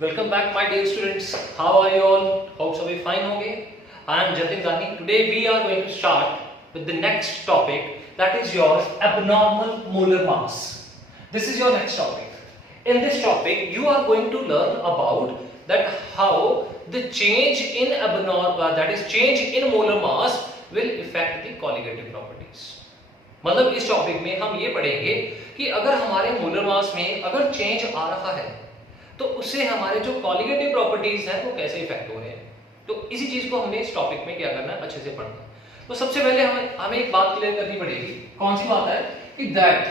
Welcome back, my dear students. How are you all? Hope so be fine होंगे. I am Jatin Gandhi. Today we are going to start with the next topic, that is your abnormal molar mass. This is your next topic. In this topic, you are going to learn about that how the change in change in molar mass will affect the colligative properties. मतलब इस topic में हम ये पढ़ेंगे कि अगर हमारे molar mass में अगर चेंज आ रहा है तो उससे हमारे जो कॉलिगेटिव प्रॉपर्टीज हैं वो कैसे इफेक्ट हो रहे हैं. तो इसी चीज को हमें इस टॉपिक में क्या करना है, अच्छे से पढ़ना. तो सबसे पहले हमें एक बात क्लियर करनी पड़ेगी. कौन सी बात है कि that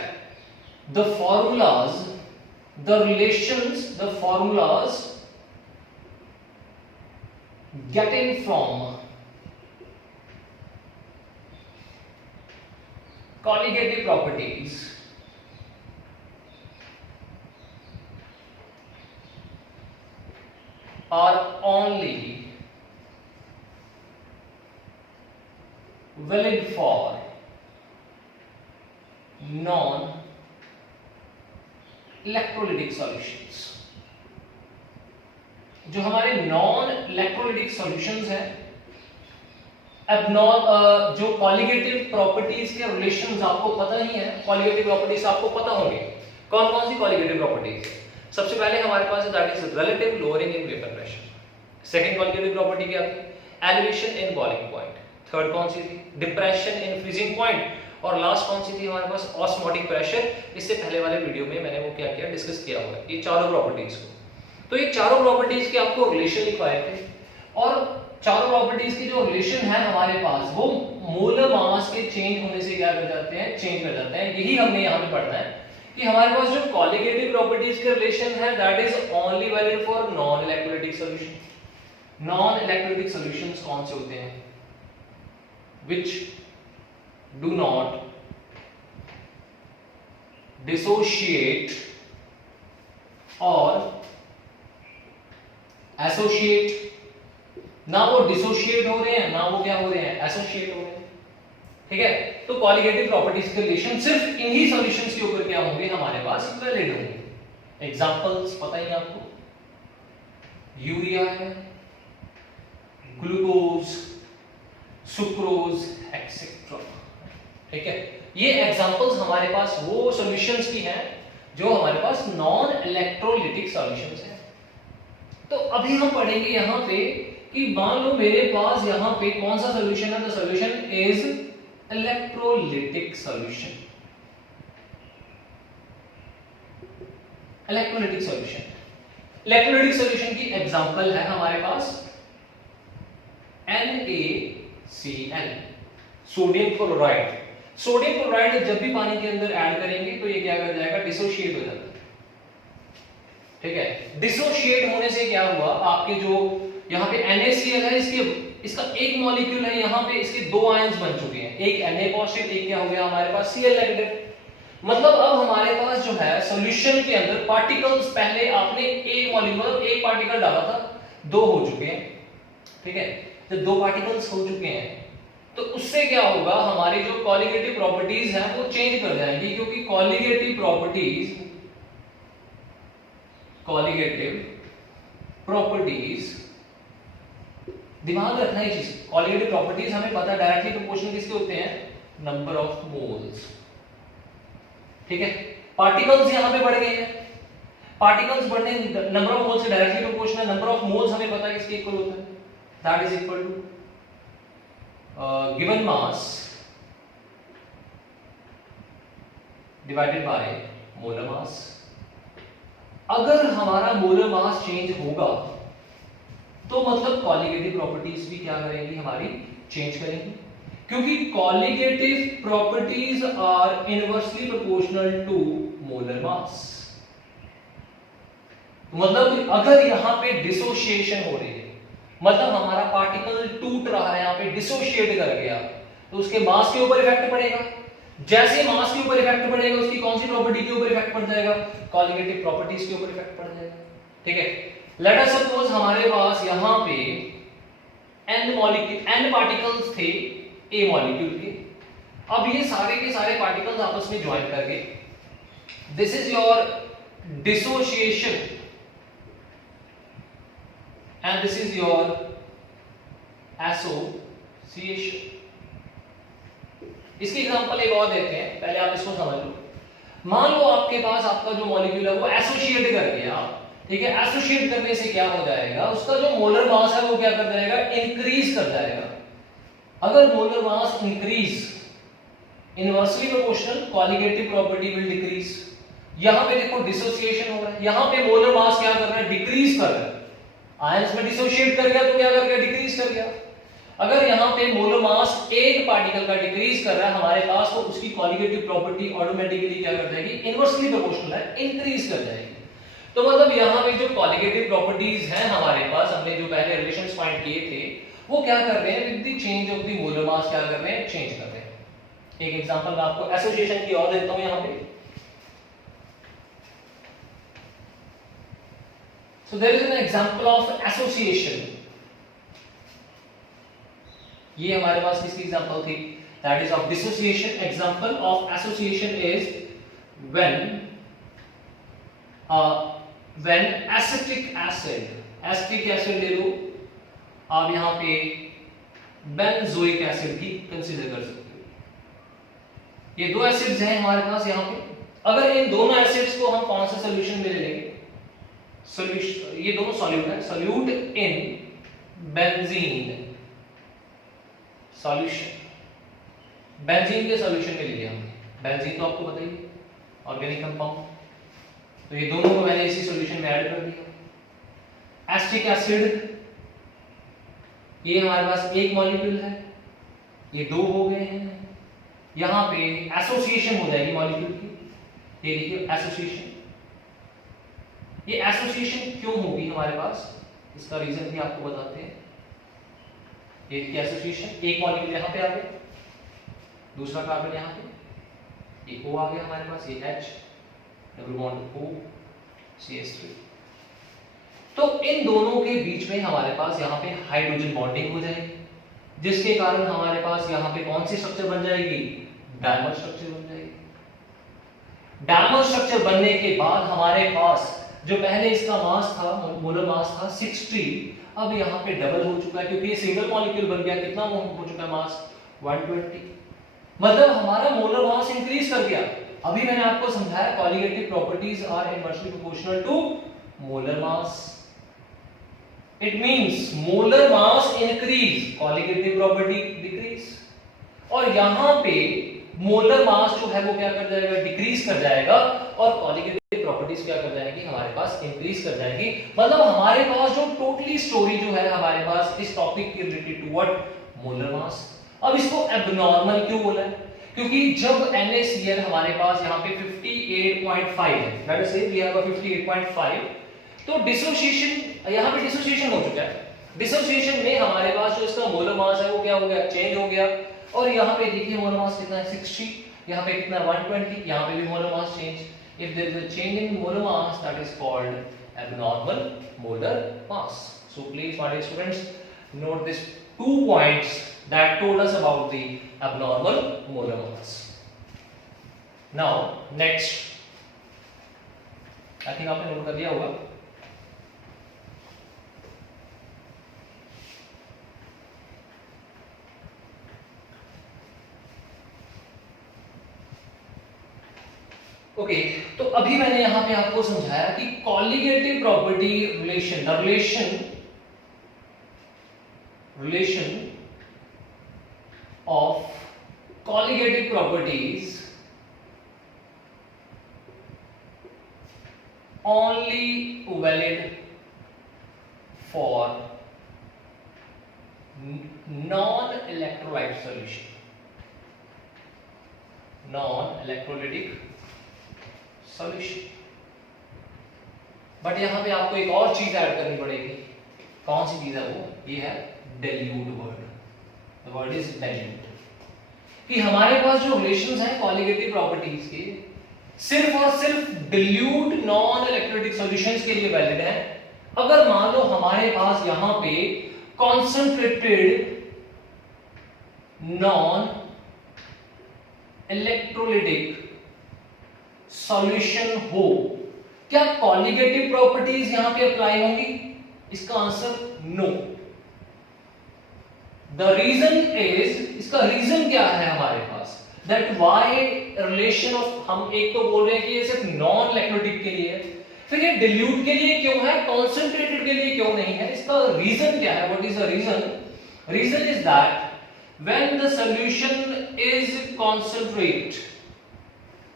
the formulas the formulas getting from colligative properties are only valid for non-electrolytic solutions. जो हमारे नॉन इलेक्ट्रोलाइटिक सॉल्यूशंस हैं, जो कॉलिगेटिव प्रॉपर्टीज के रिलेशंस आपको पता ही है. कॉलिगेटिव प्रॉपर्टीज आपको पता होंगे. कौन कौन सी कॉलिगेटिव प्रॉपर्टीज? सबसे पहले हमारे पास है that is relative lowering in vapour pressure. Second colligative property क्या थी? Elevation in boiling point. Third कौन सी थी? Depression in freezing point. और लास्ट कौन सी थी हमारे पास? Osmotic pressure. इससे पहले वाले वीडियो में मैंने वो क्या किया, डिस्कस किया हुआ है ये चारों प्रॉपर्टीज को. तो ये चारों प्रॉपर्टीज के आपको रिलेशन लिखवाए थे और चारों प्रॉपर्टीज की जो रिलेशन है हमारे पास वो मोलर मास के चेंज होने से क्या कर जाते हैं, चेंज कर जाते हैं. यही हमने यहाँ पे पढ़ना है कि हमारे पास जो कॉलिगेटिव प्रॉपर्टीज के रिलेशन है that is only valid for non electrolytic solution. Non electrolytic solutions कौन से होते हैं? व्हिच डू नॉट डिसोशिएट और एसोसिएट. ना वो डिसोशिएट हो रहे हैं ना वो क्या हो रहे हैं, एसोसिएट हो रहे हैं. ठीक है. तो कॉलिगेटिव प्रॉपर्टीज के रिलेशन सिर्फ इन्हीं सॉल्यूशंस के ऊपर क्या होंगे, हमारे पास वैलिड होंगे. एग्जांपल्स पता ही आपको, यूरिया है, ग्लूकोज, सुक्रोज एक्सेट्रा. ठीक है. ये एग्जांपल्स हमारे पास वो सॉल्यूशंस की हैं जो हमारे पास नॉन इलेक्ट्रोलाइटिक सॉल्यूशंस हैं. तो अभी हम पढ़ेंगे यहां पे कि मान लो मेरे पास यहां पे कौन सा सॉल्यूशन है. The solution is electrolytic solution. Electrolytic solution. Electrolytic solution की एग्जांपल है हमारे पास NaCl, sodium chloride. Sodium chloride जब भी पानी के अंदर ऐड करेंगे तो ये क्या कर जाएगा, डिसोशिएट हो जाता है. ठीक है. डिसोशिएट होने से क्या हुआ, आपके जो यहाँ पे NaCl है इसका एक मॉलिक्यूल है, यहाँ पे इसके दो आयंस बन चुके हैं. एक Na पॉजिटिव, एक क्या हो गया हमारे पास Cl नेगेटिव. मतलब अब हमारे पास जो है सॉल्यूशन के अंदर पार्टिकल्स, पहले आपने एक मॉलिक्यूल एक पार्टिकल डाला था, दो हो चुके हैं. ठीक है. जब दो पार्टिकल्स हो चुके हैं तो उससे क्या होगा, हमारी जो कॉलिगेटिव प्रॉपर्टीज हैं वो चेंज कर जाएंगी. क्योंकि कॉलिगेटिव प्रॉपर्टीज दिमाग रखना ये चीज. कॉलिगेटिव प्रॉपर्टीज हमें पता डायरेक्टली प्रोपोर्शनल किसके होते हैं, नंबर ऑफ मोल्स. ठीक है. पार्टिकल्स यहां पे बढ़ गए हैं. पार्टिकल्स बढ़ने नंबर ऑफ मोल्स से directly proportional. Number of moles हमें पता है किसके इक्वल होता है, that is equal to given mass divided by molar mass. अगर हमारा मोलर मास चेंज होगा तो मतलब कॉलिगेटिव प्रॉपर्टीज भी क्या करेंगी, हमारी चेंज करेंगी. क्योंकि colligative properties are inversely proportional to molar mass. मतलब अगर यहां पे डिसोसिएशन हो रही है, मतलब हमारा पार्टिकल टूट रहा है, यहां पे डिसोशिएट कर गया, तो उसके मास के ऊपर इफेक्ट पड़ेगा. जैसे मास के ऊपर इफेक्ट पड़ेगा उसकी कौन सी प्रॉपर्टी के ऊपर इफेक्ट पड़ जाएगा, कॉलिगेटिव प्रॉपर्टीज के ऊपर इफेक्ट पड़ जाएगा. ठीक है. लेट अस सपोज हमारे पास यहां पे n पार्टिकल्स थे A मॉलिक्यूल के. अब ये सारे के सारे पार्टिकल्स आपस में ज्वाइन करके this is your dissociation and this is your association. इसकी एग्जांपल एक और देते हैं, पहले आप इसको समझ लो। मान लो आपके पास आपका जो मॉलिक्यूल है वो एसोसिएट कर गया, ठीक है। एसोसिएट करने से क्या हो जाएगा, उसका जो मोलर मास है वो क्या कर जाएगा, इंक्रीज कर जाएगा। अगर molar mass increase, inversely proportional colligative property will decrease. यहां पे देखो डिसोसिएशन हो रहा है, यहां पे मोलर मास क्या कर रहा है, डिक्रीज कर रहा है। आयंस में डिसोसिएट कर गया तो क्या कर गया, डिक्रीज कर गया। अगर यहां पे मोलर मास एक पार्टिकल का डिक्रीज कर रहा है हमारे पास, तो उसकी कॉलिगेटिव प्रॉपर्टी ऑटोमेटिकली क्या कर जाएगी, इनवर्सली प्रोपोर्शनल है, इंक्रीज कर जाएगी। तो मतलब यहां पे जो कॉलिगेटिव प्रॉपर्टीज हैं हमारे पास, हमने जो पहले रिलेशंस फाइंड किए थे, वो क्या कर रहे हैं, with the change of the molar mass क्या कर रहे हैं, चेंज कर रहे हैं। एक एग्जांपल मैं आपको एसोसिएशन की और देता हूं यहां पे। So there is an example of association. ये हमारे पास किसकी एग्जांपल थी, that is of dissociation. Example of association is when acetic acid ले लो आप, यहां पे बेंजोइक एसिड भी कंसीडर कर सकते हो। ये दो एसिड्स हैं हमारे पास यहां पे। अगर इन दोनों एसिड्स को हम कौन सा सॉल्यूशन में ले लेंगे, सॉल्यूशन, ये दोनों सॉल्यूट है, solute in benzene, solution benzene के सॉल्यूशन में ले लिया हमने। बेंजीन तो आपको पता ही है, ऑर्गेनिक कंपाउंड। तो ये दोनों को मैंने इसी सॉल्यूशन में ऐड कर दिया। एसिटिक एसिड, ये हमारे पास एक मॉलिक्यूल है, ये दो हो गए हैं। यहां पे एसोसिएशन हो जाएगी मॉलिक्यूल की, ये देखिए एसोसिएशन। ये एसोसिएशन क्यों होगी हमारे पास, इसका रीजन भी आपको बताते हैं। ये देखिए एसोसिएशन, एक मॉलिक्यूल यहां पे आ गया, दूसरा कार्बन यहां पे, एक O आ गया हमारे पास, ये H, double bond O, CH3। तो इन दोनों के बीच में हमारे पास यहाँ पे हाइड्रोजन बॉन्डिंग हो जाएगी, जिसके कारण हमारे पास यहाँ पे कौन सी स्ट्रक्चर बन जाएगी, डायमर स्ट्रक्चर बन जाएगी। डायमर स्ट्रक्चर बनने के बाद हमारे पास जो पहले इसका मास था, मोलर मास था 60, अब यहाँ पे डबल हो चुका है, क्योंकि ये सिंगल मॉलिक्यूल बन गया। कितना हो चुका है मास, 120। मतलब हमारा मोलर मास इंक्रीज कर गया। अभी मैंने आपको समझाया colligative properties are inversely proportional to molar mass. It means molar mass increase, colligative property decrease। और यहां पे मोलर मास जो है वो क्या कर जाएगा, डिक्रीज कर जाएगा, और कॉलिगेटिव प्रॉपर्टीज क्या कर जाएगी, हमारे पास इंक्रीज कर जाएगी। मतलब हमारे पास जो टोटली स्टोरी जो है हमारे पास इस टॉपिक की related to what, molar mass. अब इसको एबनॉर्मल क्यों बोला है, क्योंकि जब NaCl हमारे पास यहाँ पे 58.5 है, लेट अस से वी हैव 58.5, तो डिसोसिएशन, यहाँ पे डिसोसिएशन हो चुका है। डिसोसिएशन में हमारे पास जो इसका मोलर मास है वो क्या हो गया, चेंज हो गया। और यहाँ पे देखिए मोलर मास कितना है, 60, यहाँ पे कितना 120, यहाँ पे भी molar mass change. If there is a change in molar mass, that is called abnormal molar mass. So please my dear students, note this 2 points that told us about the abnormal molar mass. Now next, I think आपने note कर दिया होगा। Okay, तो अभी मैंने यहां पे आपको समझाया कि colligative property relation, the relation of colligative properties only valid for non-electrolyte solution, non-electrolytic solution। But यहां पे आपको एक और चीज ऐड करनी पड़ेगी। कौन सी चीज है वो, ये है dilute word. The word is dilute। कि हमारे पास जो रिलेशंस हैं कॉलिगेटिव प्रॉपर्टीज के, सिर्फ और सिर्फ डिल्यूट नॉन इलेक्ट्रोलाइटिक सॉल्यूशंस के लिए वैलिड है। अगर मान लो हमारे पास यहां पे कॉन्सेंट्रेटेड नॉन इलेक्ट्रोलाइटिक सॉल्यूशन हो, क्या कॉलिगेटिव प्रॉपर्टीज यहां पे अप्लाई होंगी? इसका answer no. The reason is, इसका रीजन क्या है हमारे पास, दैट वाई रिलेशन ऑफ, हम एक तो बोल रहे हैं कि ये सिर्फ नॉन इलेक्ट्रोलिटिक के लिए है, फिर ये डिल्यूट के लिए क्यों है, कॉन्सेंट्रेटेड के लिए क्यों नहीं है, इसका रीजन क्या है, what is the reason? Reason is that when the solution is concentrate,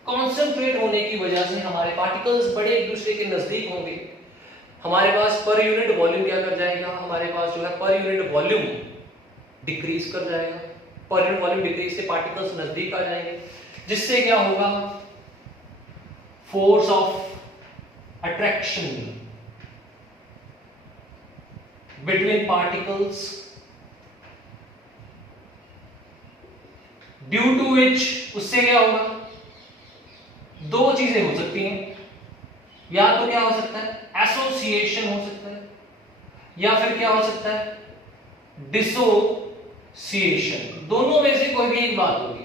concentrate होने की वजह से हमारे पार्टिकल्स बड़े एक दूसरे के नजदीक होंगे, हमारे पास पर यूनिट वॉल्यूम क्या कर जाएगा, हमारे पास जो है पर यूनिट वॉल्यूम डिक्रीज कर जाएगा, पर यूनिट वॉल्यूम डिक्रीज से पार्टिकल्स नजदीक आ जाएंगे, जिससे क्या होगा, force of attraction between particles due to which, उससे क्या होगा, दो चीजें हो सकती हैं, या तो क्या हो सकता है, एसोसिएशन हो सकता है, या फिर क्या हो सकता है, डिसोसिएशन। दोनों में से कोई भी एक बात होगी।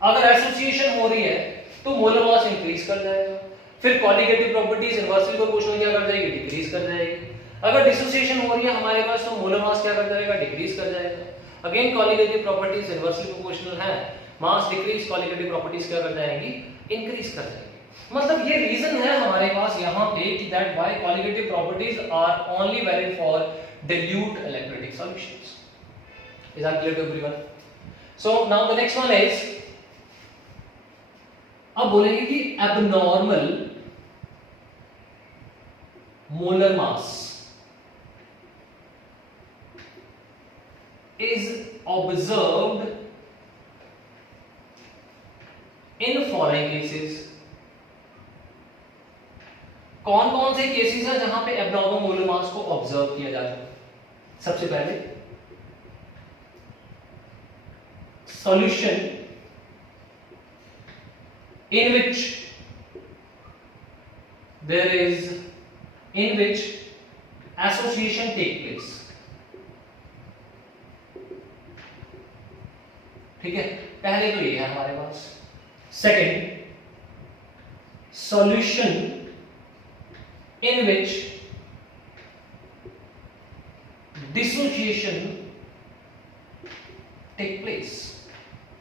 अगर एसोसिएशन हो रही है तो मोलर मास इंक्रीज कर जाएगा, फिर कॉलिगेटिव प्रॉपर्टीज इनवर्सली प्रोपोर्शनल क्या कर जाएगी, डिक्रीज कर जाएगी। अगर डिसोसिएशन हो रही है हमारे पास तो मोलर मास क्या कर जाएगा, डिक्रीज कर जाएगा। Again colligative properties inversely proportional है, मास डिक्रीज, कॉलिगेटिव प्रॉपर्टीज क्या कर जाएंगी, इंक्रीज कर जाएंगी। मतलब ये रीजन है हमारे पास यहां पे कि that why colligative properties are only valid for dilute electrolytic solutions. Is that clear to everyone? So now the next one is, अब बोलेंगे कि abnormal molar mass is observed in following cases. कौन कौन से केसेस है जहां पे abnormal molar mass को ऑब्जर्व किया जाता है? सबसे पहले solution in which there is, in which association take place. ठीक है, पहले तो ये है हमारे पास। Second, solution in which dissociation take place,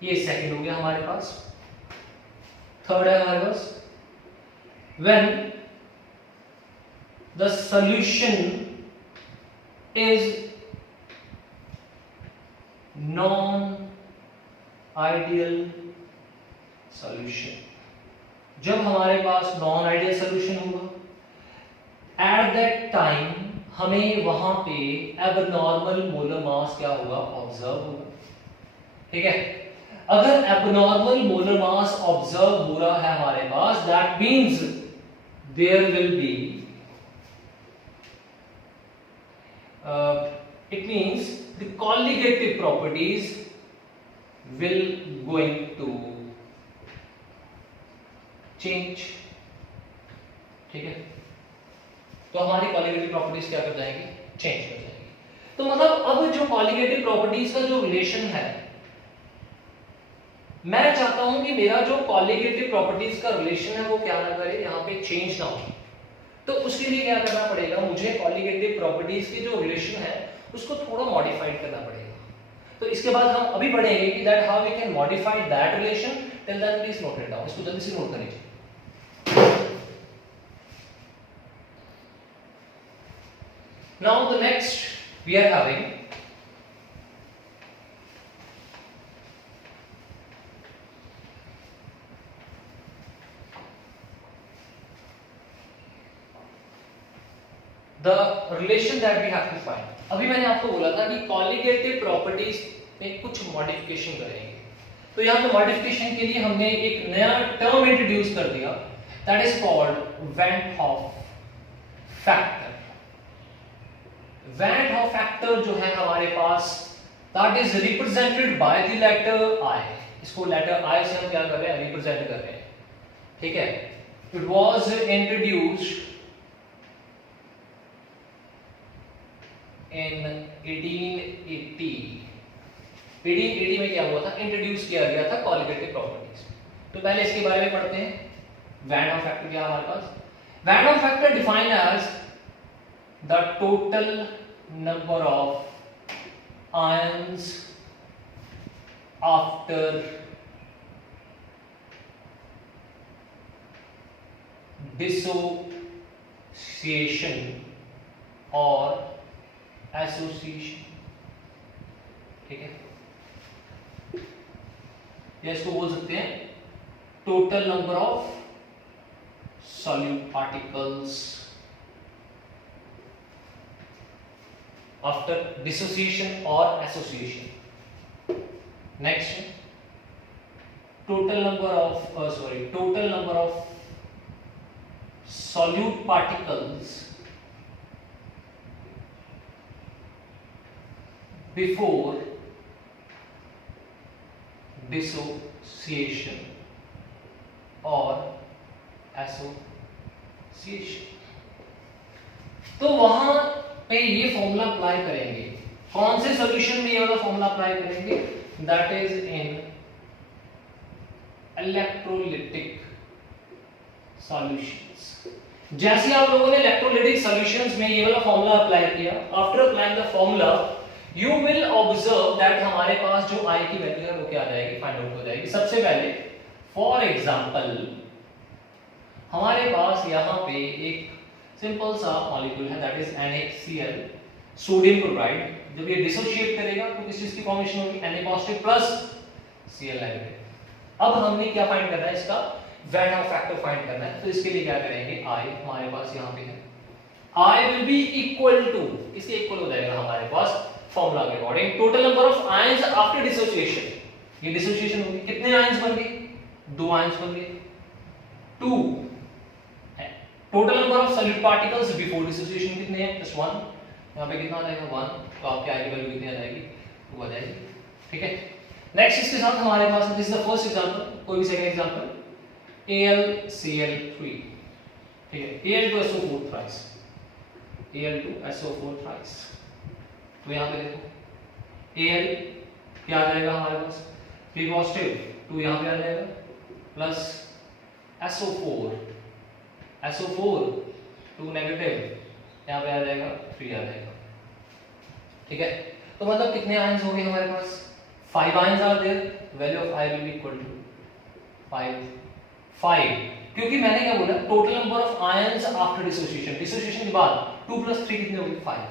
ये सेकंड हो गया हमारे पास। थर्ड है हमारे पास when the solution is non-ideal solution। जब हमारे पास नॉन आइडियल सोल्यूशन होगा एट दैट टाइम हमें वहां पे एबनॉर्मल मोलर मास क्या होगा, ऑब्जर्व होगा। ठीक है, अगर एबनॉर्मल मोलर मास ऑब्जर्व हो रहा है हमारे पास, that means there will be, it means the colligative properties will going to change. ठीक है, तो हमारी कॉलिगेटिव प्रॉपर्टीज क्या कर जाएंगी, चेंज कर जाएंगी। तो मतलब अब जो कॉलिगेटिव प्रॉपर्टीज का जो रिलेशन है, मैं चाहता हूं कि मेरा जो कॉलिगेटिव प्रॉपर्टीज का रिलेशन है वो क्या ना करे, यहां पे चेंज ना हो। तो उसके लिए क्या करना पड़ेगा, मुझे कॉलिगेटिव प्रॉपर्टीज के जो रिलेशन है उसको थोड़ा मॉडिफाइड करना पड़ेगा। तो इसके बाद हम अभी पढ़ेंगे कि that how we can modify that relation. Till then please note it down, इसको जल्दी से नोट कर लीजिए। Now the next we are having the relation that we have to find. अभी मैंने आपको बोला था कि कॉलिगेटिव प्रॉपर्टीज में कुछ मॉडिफिकेशन करेंगे। तो यहाँ पे मॉडिफिकेशन के लिए हमने एक नया टर्म इंट्रोड्यूस कर दिया, that is called van hoff factor. Van hoff factor जो है हमारे पास, that is represented by the letter I. इसको लेटर आई से हम क्या कर रहे हैं, रिप्रेजेंट कर रहे हैं। ठीक है, इट वाज इंट्रोड्यूस्ड in 1880 में क्या हुआ था, इंट्रोड्यूस किया गया था कॉलिगेटिव प्रॉपर्टीज। तो पहले इसके बारे में पढ़ते हैं। वैन हॉफ फैक्टर क्या हमारे पास, van hoff factor defined as the total number of ions after dissociation or association, ठीक है, या इसको बोल सकते हैं total number of solute particles after dissociation or association. Next, total number of solute particles before dissociation or association. तो वहां पे ये फॉर्मूला अप्लाई करेंगे, कौन से सॉल्यूशन में ये वाला फॉर्मूला अप्लाई करेंगे, that is in electrolytic solutions. जैसे आप लोगों ने इलेक्ट्रोलिटिक सॉल्यूशंस में ये वाला फॉर्मूला अप्लाई किया, after applying the formula you will observe that हमारे पास जो आई की वैल्यू है वो क्या आ जाएगी, फाइंड आउट हो जाएगी। सबसे पहले फॉर एग्जांपल हमारे पास यहाँ पे एक सिंपल सा मॉलिक्यूल है that is NaCl, sodium chloride. जब ये डिसोशिएट करेगा तो किस चीज की फॉर्मेशन होगी, Na positive plus Cl negative. अब हमने क्या फाइंड करना है, इसका वैन ऑफ फैक्टर फाइंड करना है। तो इसके लिए क्या करेंगे, I हमारे पास यहाँ पे है, I will be equal to, इसके इक्वल हो जाएगा हमारे पास फॉर्मूला के according total number of ions after dissociation. ये डिसोसिएशन होगी, कितने आयंस बन गए, 2 आयंस बन गए, 2। Total number of solute particles before dissociation कितने हैं, जस्ट 1। यहाँ पे कितना आ जाएगा 1, तो आपके आई की वैल्यू कितनी आ जाएगी, 2 आ जाएगी, ठीक है। नेक्स्ट इसके साथ हमारे पास this is the first example, कोई भी सेकंड एग्जांपल AlCl3, ठीक है, Al2SO4 थ्राइस, Al2SO4 थ्राइस। तो यहाँ पे देखो Al क्या आ जाएगा हमारे पास, 3 पॉजिटिव, 2 यहाँ पे आ जाएगा, प्लस SO4 2 नेगेटिव, यहाँ पे आ जाएगा 3 आ जाएगा, ठीक है। तो मतलब कितने आयंस हो गए हमारे पास, 5 ions are there, value of I will be equal to 5, क्योंकि मैंने क्या बोला, total number of ions after dissociation, dissociation के बाद 2 + 3 कितने हो गए, 5,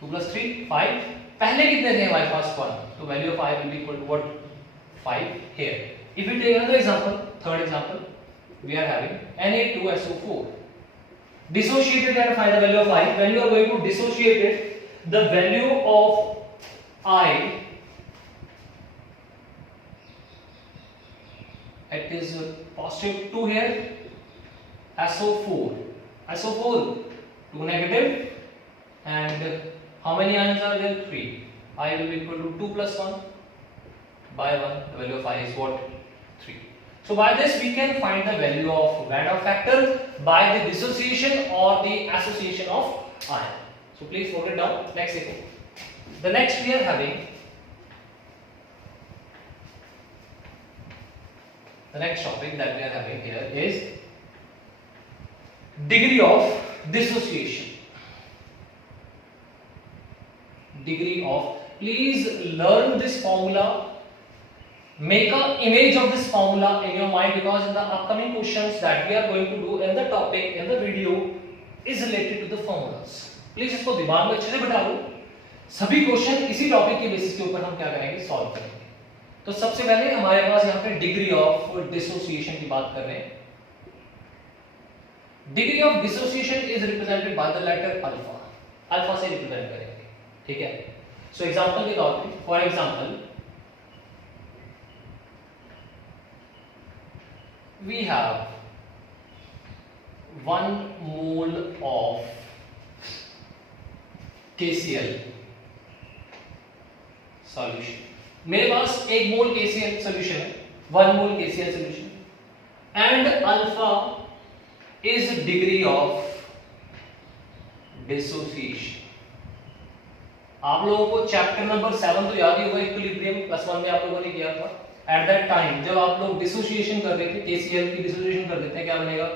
2 + 3 5, पहले कितने थे हमारे पास 1, तो value of I will be equal to what, 5 here. If we take another example, third example, we are having Na2SO4 dissociated and find the value of I. When you are going to dissociate it, the value of I, it is positive 2 here, SO4 2 negative, and how many ions are there, 3. I will be equal to 2 + 1 by 1, the value of I is what, 3. So by this we can find the value of Van der factor by the dissociation or the association of ion. So please note it down. Next example. The next we are having, the next topic that we are having here is degree of dissociation. Degree of, please learn this formula. Make an image of this formula in your mind, because in the upcoming questions that we are going to do in the topic in the video is related to the formulas. Please इसको दिमाग में अच्छे से बिठा लो, सभी question इसी topic के basis के ऊपर हम क्या करेंगे, सॉल्व करेंगे। तो सबसे पहले हमारे पास यहाँ पे डिग्री ऑफ डिसोसिएशन की बात कर रहे हैं। Degree of dissociation is represented by the letter alpha, alpha से रिप्रेजेंट करेंगे, ठीक है। सो एग्जांपल के तौर पे, for example we have 1 mole of KCl solution। मेरे पास 1 मोल KCl solution है, 1 mole KCl solution, and alpha is degree of dissociation। आप लोगों को चैप्टर नंबर 7 तो याद ही होगा, इक्विलिब्रियम +1 में आप लोगों ने किया था। एट दैट टाइम जब आप लोग डिसोसिएशन कर देते, KCl की डिसोसिएशन कर देते हैं, क्या बनेगा,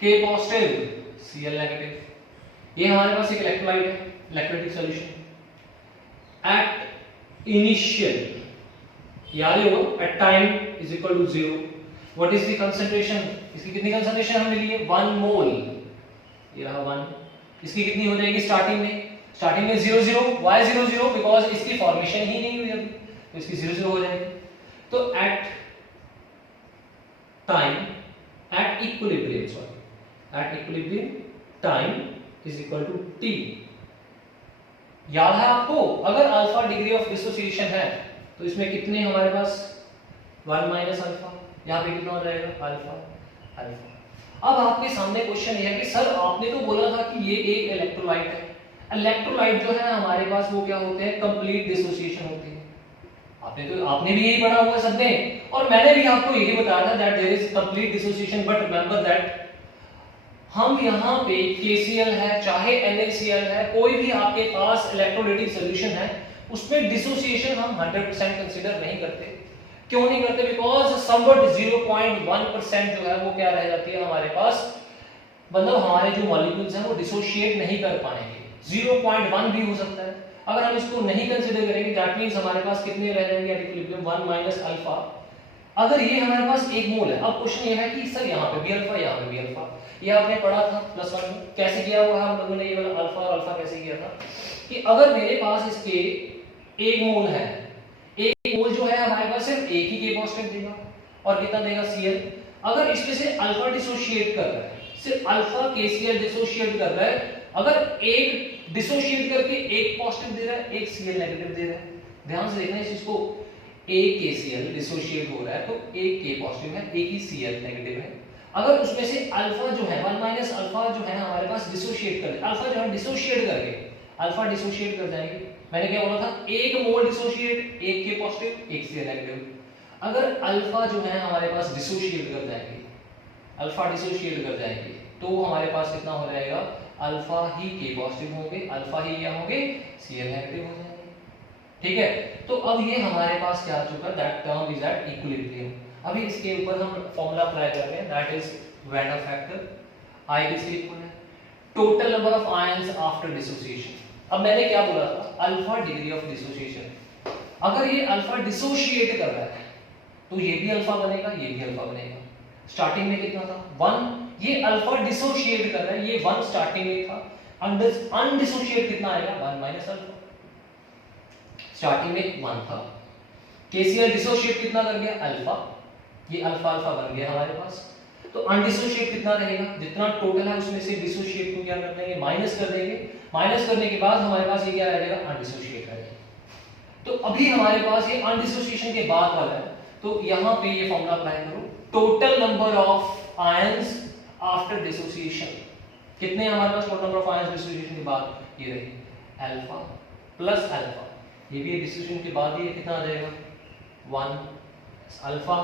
K पॉजिटिव, Cl नेगेटिव। ये हमारे पास एक इलेक्ट्रोलाइट है, इलेक्ट्रोलाइटिक सॉल्यूशन। एट इनिशियल, याद ही होगा, at time is equal to 0, what is the concentration? इसकी कितनी कंसंट्रेशन हमने ली है? 1 मोल। ये रहा 1। इसकी कितनी हो जाएगी स्टार्टिंग में? स्टार्टिंग में 0 0। व्हाई 0 0? बिकॉज इसकी फॉर्मेशन ही नहीं हुई अभी, तो इसकी 0 0 हो जाएगी। तो at time, at equilibrium, sorry, at equilibrium time is equal to t। याद है आपको, अगर अल्फा डिग्री ऑफ डिसोसिएशन है तो इसमें कितने हमारे पास? 1 माइनस अल्फा। यहाँ पे कितना हो जाएगा? Alpha alpha. अब आपके सामने क्वेश्चन ये है कि सर आपने तो बोला था कि ये एक इलेक्ट्रोलाइट है। इलेक्ट्रोलाइट जो है हमारे पास वो क्या होते हैं? कंप्लीट डिसोसिएशन होती है। आपने भी यही पढ़ा हुआ है सबने, और मैंने भी आपको यही बताया था that there is complete dissociation. But remember that हम यहाँ पे KCl है चाहे NaCl है, कोई भी आपके पास इलेक्ट्रोलाइटिक सॉल्यूशन है, उसमें डिसोसिएशन हम 100% कंसीडर नहीं करते। क्यों नहीं करते? बिकॉज समवट 0.1% जो है वो क्या रह जाती है हमारे पास, मतलब हमारे जो मॉलिक्यूल्स हैं वो डिसोशिएट नहीं कर पाएंगे। 0.1 भी हो सकता है। अगर हम इसको नहीं कंसीडर करेंगे दैट मींस हमारे पास कितने रह जाएंगे एट इक्विलिब्रियम? 1 minus alpha. अगर ये हमारे पास 1 मोल है, अब क्वेश्चन ये है कि सर यहाँ पे भी अल्फा, यहाँ पे भी अल्फा। ये आपने पढ़ा था +1 में, कैसे किया हुआ हम लोगों ने ये वाला अल्फा और अल्फा कैसे किया था कि अगर मेरे पास इसके 1 मोल है, 1 मोल जो है हमारे पास सिर्फ एक ही K पॉजिटिव देगा और कितना देगा? Cl। अगर इसमें से अल्फा डिसोशिएट कर रहा है, सिर्फ अल्फा KCl डिसोशिएट कर रहा है, अगर एक डिसोशिएट करके एक पॉजिटिव दे रहा है, एक Cl नेगेटिव दे रहा है, ध्यान से देखना इस चीज को, एक KCl डिसोशिएट हो रहा है तो एक K पॉजिटिव है, एक ही Cl नेगेटिव है। अगर उसमें से अल्फा जो है 1 माइनस अल्फा जो है हमारे पास डिसोशिएट कर, अल्फा जो है डिसोशिएट करके, अल्फा डिसोशिएट कर जाएगी। मैंने क्या बोला था? 1 मोल डिसोशिएट, एक K पॉजिटिव, एक Cl नेगेटिव। अगर अल्फा जो है हमारे पास डिसोशिएट कर जाएगी, अल्फा डिसोशिएट कर जाएंगे, तो हमारे पास कितना हो जाएगा? अल्फा ही K पॉजिटिव होंगे, अल्फा ही क्या होंगे? Cl नेगेटिव हो जाएंगे। ठीक है, तो अब ये हमारे पास क्या आ चुका? That term is at equilibrium. अभी इसके ऊपर हम फॉर्मूला अप्लाई कर रहे हैं, that is when of factor I किसके इक्वल है? Total number of ions after dissociation. अब मैंने क्या बोला था? Alpha degree of dissociation. अगर ये अल्फा डिसोशिएट कर रहा है तो ये भी अल्फा बनेगा, ये भी अल्फा बनेगा। स्टार्टिंग में कितना था? 1। ये अल्फा डिसोशिएट कर रहा है, ये 1 स्टार्टिंग में था। अनडिसोशिएट कितना आएगा? 1 माइनस अल्फा। स्टार्टिंग में 1 था, KCl डिसोशिएट कितना कर गया? अल्फा। ये अल्फा अल्फा बन गया हमारे पास। तो अनडिसोशिएट कितना रहेगा? जितना टोटल है उसमें से डिसोशिएट को क्या कर देंगे? माइनस कर देंगे। माइनस करने के बाद हमारे पास ये क्या रह जाएगा? अनडिसोशिएट रहेगा। तो अभी हमारे पास ये अनडिसोसिएशन के बाद वाला है, तो यहाँ पे ये फॉर्मूला अप्लाई करो, total number of ions after dissociation. कितने हमारे पास total number of ions dissociation के बाद? ये रही अल्फा प्लस अल्फा। ये भी डिसोसिएशन के बाद ये कितना आ जाएगा? 1 alpha.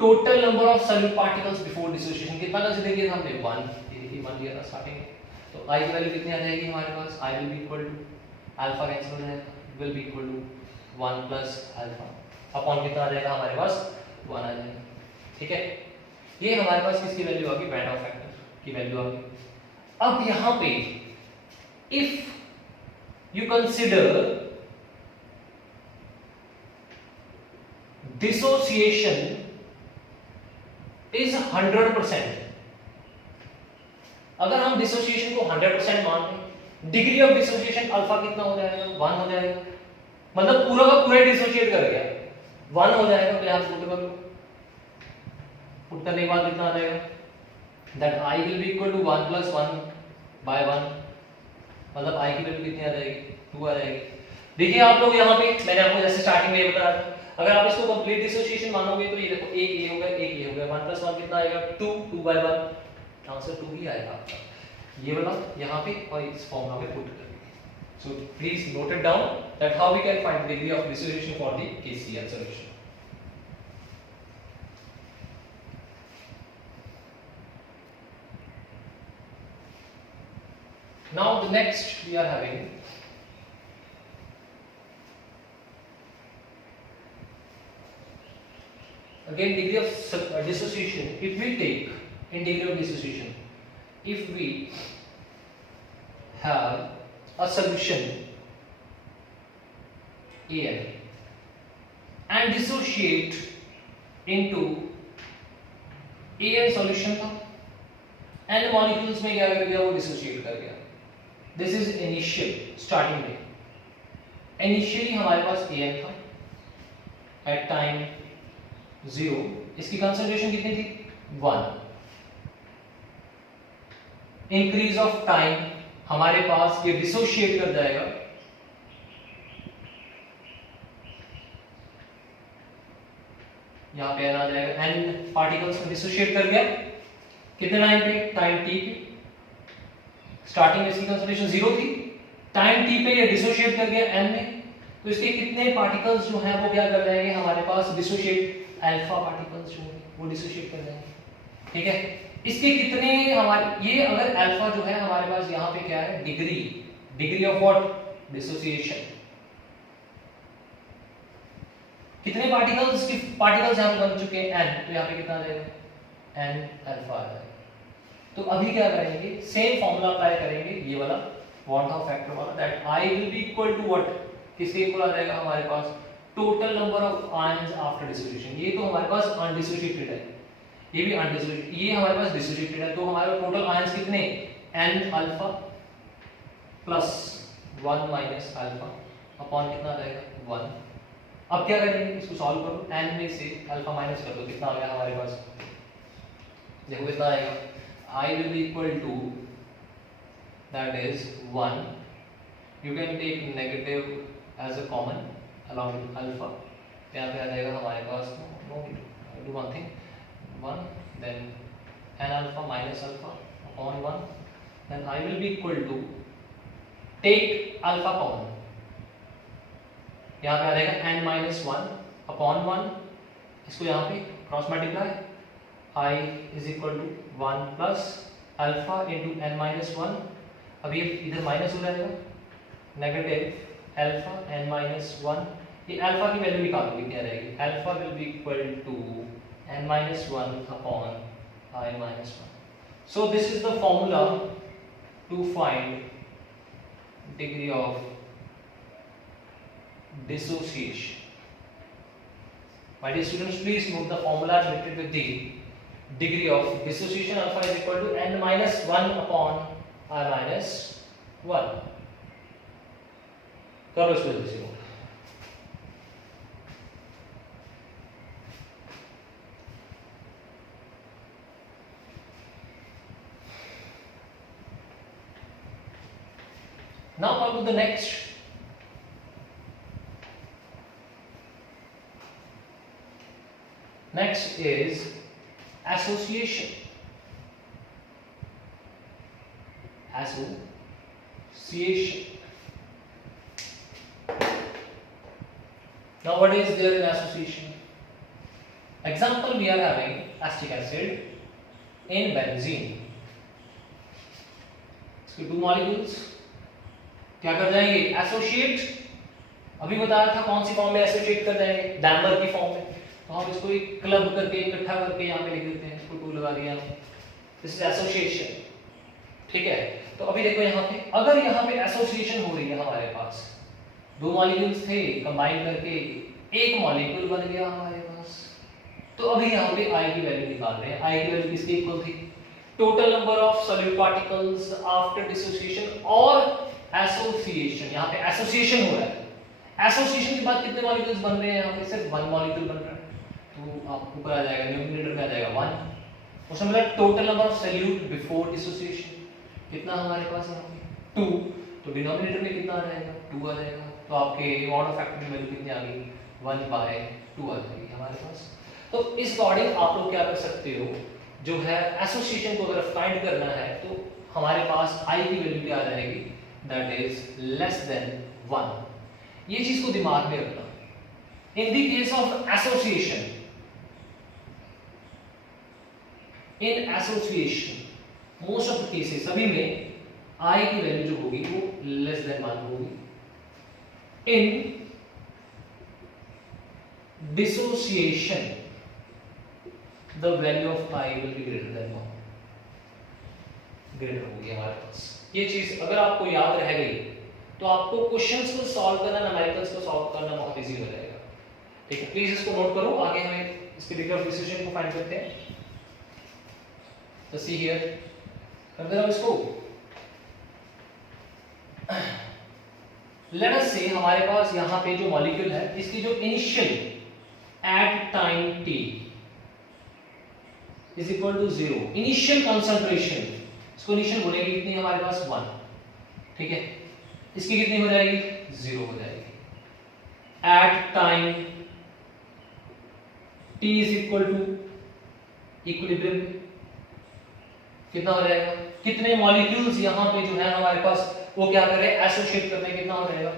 Total number of solute particles before dissociation कितना कंसीडर किया था हमने? 1। ये देखिए 1 दिया था स्टार्टिंग में, तो I की वैल्यू कितनी आ जाएगी हमारे पास? I will be equal to alpha cancel हो जाएगा, will be equal to 1 plus alpha upon कितना आ जाएगा हमारे पास? 1 आ जाएगा। ठीक है, ये हमारे पास किसकी वैल्यू आ गई? वैन ऑफ फैक्टर की वैल्यू आ गई। अब यहां पे if you consider dissociation is 100%, अगर हम डिसोसिएशन को 100% मान लें, डिग्री ऑफ डिसोसिएशन अल्फा कितना हो जाएगा? 1 हो जाएगा। मतलब पूरा का पूरा डिसोसिएट कर गया, 1 हो जाएगा। तो यहां पुट कर लो, पुट करने के बाद कितना आ जाएगा? That I will be equal to 1 plus 1 by 1, मतलब I की वैल्यू कितनी आ जाएगी? 2 आ जाएगी। देखिए आप लोग यहाँ पे मैंने आपको जैसे स्टार्टिंग में ये बताया था, अगर आप इसको कंप्लीट डिसोसिएशन मानोगे तो ये देखो एक ये हो गया, एक ये हो गया, 1 प्लस 1 कितना आएगा? 2, 2 बाय 1, आंसर 2 ही आएगा आपका। ये वाला यहाँ पे और इस फॉर्मूला में पुट करेंगे। So please note it down that how we can find degree of dissociation for the KCl solution. Now the next we are having again degree of dissociation. If we take in degree of dissociation, if we have a solution AN and dissociate into AN solution था, N molecules में क्या कर गया, वो dissociate कर गया. This is initial starting में. Initially हमारे पास AN था एट टाइम 0, इसकी कंसंट्रेशन कितनी थी 1. इंक्रीज ऑफ टाइम हमारे पास ये डिसोशिएट कर जाएगा, यहां पे N आ जाएगा, N पार्टिकल्स में डिसोशिएट कर गया. कितने टाइम पे, टाइम t पे. स्टार्टिंग में इसकी कंसंट्रेशन 0 थी, टाइम t पे ये डिसोशिएट कर गया N में. तो इसके कितने पार्टिकल्स जो हैं वो क्या कर जाएंगे हमारे पास, डिसोशिएट, अल्फा पार्टिकल्स जो हैं वो डिसोशिएट कर जाएंगे. ठीक है. इसके कितने हमारे, ये अगर अल्फा जो है हमारे पास यहाँ पे क्या है, डिग्री ऑफ व्हाट, डिसोसिएशन. कितने पार्टिकल्स यहाँ पे बन चुके हैं n, तो यहाँ पे कितना आ जाएगा, n अल्फा आ जाएगा. तो अभी क्या करेंगे, सेम फॉर्मूला अप्लाई करेंगे, ये वाला वॉन हाफ फैक्टर वाला, that I will be equal to what, किसके इक्वल आ जाएगा हमारे पास, total number of ions after dissociation. ये तो हमारे पास अनडिसोसिएटेड है, ये भी अनडिसोसिएटेड, ये हमारे पास डिसोसिएटेड है. तो हमारे टोटल आयंस कितने, n alpha plus 1 minus alpha upon कितना आ जाएगा 1. अब क्या करेंगे, इसको सॉल्व करो, n में से अल्फा माइनस कर दो, कितना आ गया हमारे पास, देखो कितना आएगा, I will be equal to, that is 1. You can take negative as a common along with alpha. यहाँ पे आ जाएगा हमारे पास, no need, do one thing, 1, then n alpha minus alpha upon 1, then I will be equal to, take alpha common, यहाँ पे आ जाएगा n minus 1 upon 1, इसको यहाँ पे cross multiply, I is equal to 1 plus alpha into n minus 1. अब ये इधर minus हो जाएगा, नेगेटिव अल्फा n minus 1. ये अल्फा की वैल्यू निकालो कितनी आ जाएगी, alpha will be equal to n minus 1 upon I minus 1. So this is the formula to find degree of dissociation. My dear students, please note the formula related with the degree of dissociation. Alpha is equal to n minus 1 upon I minus 1. करो इसको जल्दी से. Now come to the next. Next is association. Now what is there in association? Example, we are having acetic acid in benzene. इसके 2 molecules क्या कर जाएंगे, associate. अभी बताया था कौन सी फॉर्म में एसोसिएट कर जाएंगे, डैमर की फॉर्म में. तो हम इसको एक क्लब करके इकट्ठा करके यहाँ पे लिख देते हैं, इसको 2 लगा दिया. This is association. ठीक है. तो अभी देखो यहाँ पे, अगर यहाँ पे एसोसिएशन हो रही है हमारे पास, 2 मॉलिक्यूल्स थे, कंबाइन करके एक मॉलिक्यूल बन गया हमारे पास. तो अभी यहाँ पे I की वैल्यू निकाल रहे हैं. I की वैल्यू किसके इक्वल थी, total number of solute particles after dissociation और एसोसिएशन. यहाँ पे एसोसिएशन हो रहा है. एसोसिएशन के बाद कितने मॉलिक्यूल्स बन रहे हैं, यहाँ पे सिर्फ 1 मॉलिक्यूल बन रहा है. तो आपको ऊपर आ जाएगा, न्यूमरेटर में आ जाएगा 1. उसमें मतलब total number of solute before dissociation कितना हमारे पास है, 2. तो डिनोमिनेटर में कितना आ जाएगा, 2 आ जाएगा. तो आपके ऑर्डर फैक्टर की वैल्यू कितनी आ गई, 1/2 आ जाएगी हमारे पास. तो इस अकॉर्डिंग आप लोग क्या कर सकते हो, जो है एसोसिएशन को अगर फाइंड करना है तो हमारे पास I की वैल्यू क्या आ जाएगी, दैट इज लेस देन 1. ये चीज को दिमाग में रखना. In the case of association, in association most of the cases, सभी में I की वैल्यू जो होगी वो लेस देन 1 होगी. In dissociation the value of I will be greater than 1. Greater होगी हमारे पास। ये चीज अगर आपको याद रह गई तो आपको क्वेश्चंस को सॉल्व करना, न्यूमेरिकल्स को सॉल्व करना बहुत इजी हो जाएगा। ठीक है, प्लीज इसको नोट करो। आगे हमें इसके डिग्री ऑफ प्रिसिशन को फाइंड करते हैं। तो सी हियर, अगर हम इसको लेट अस से हमारे पास यहां पे जो मॉलिक्यूल है इसकी जो initial at time t is equal to 0, initial concentration, इसको इनिशियल बोलेंगे कितनी हमारे पास 1, ठीक है, इसकी कितनी हो जाएगी 0 हो जाएगी। At time t is equal to equilibrium कितना हो जाएगा, कितने मॉलिक्यूल्स यहां पे जो है हमारे पास वो क्या कर रहे हैं एसोसिएट कर रहे हैं, कितना हो जाएगा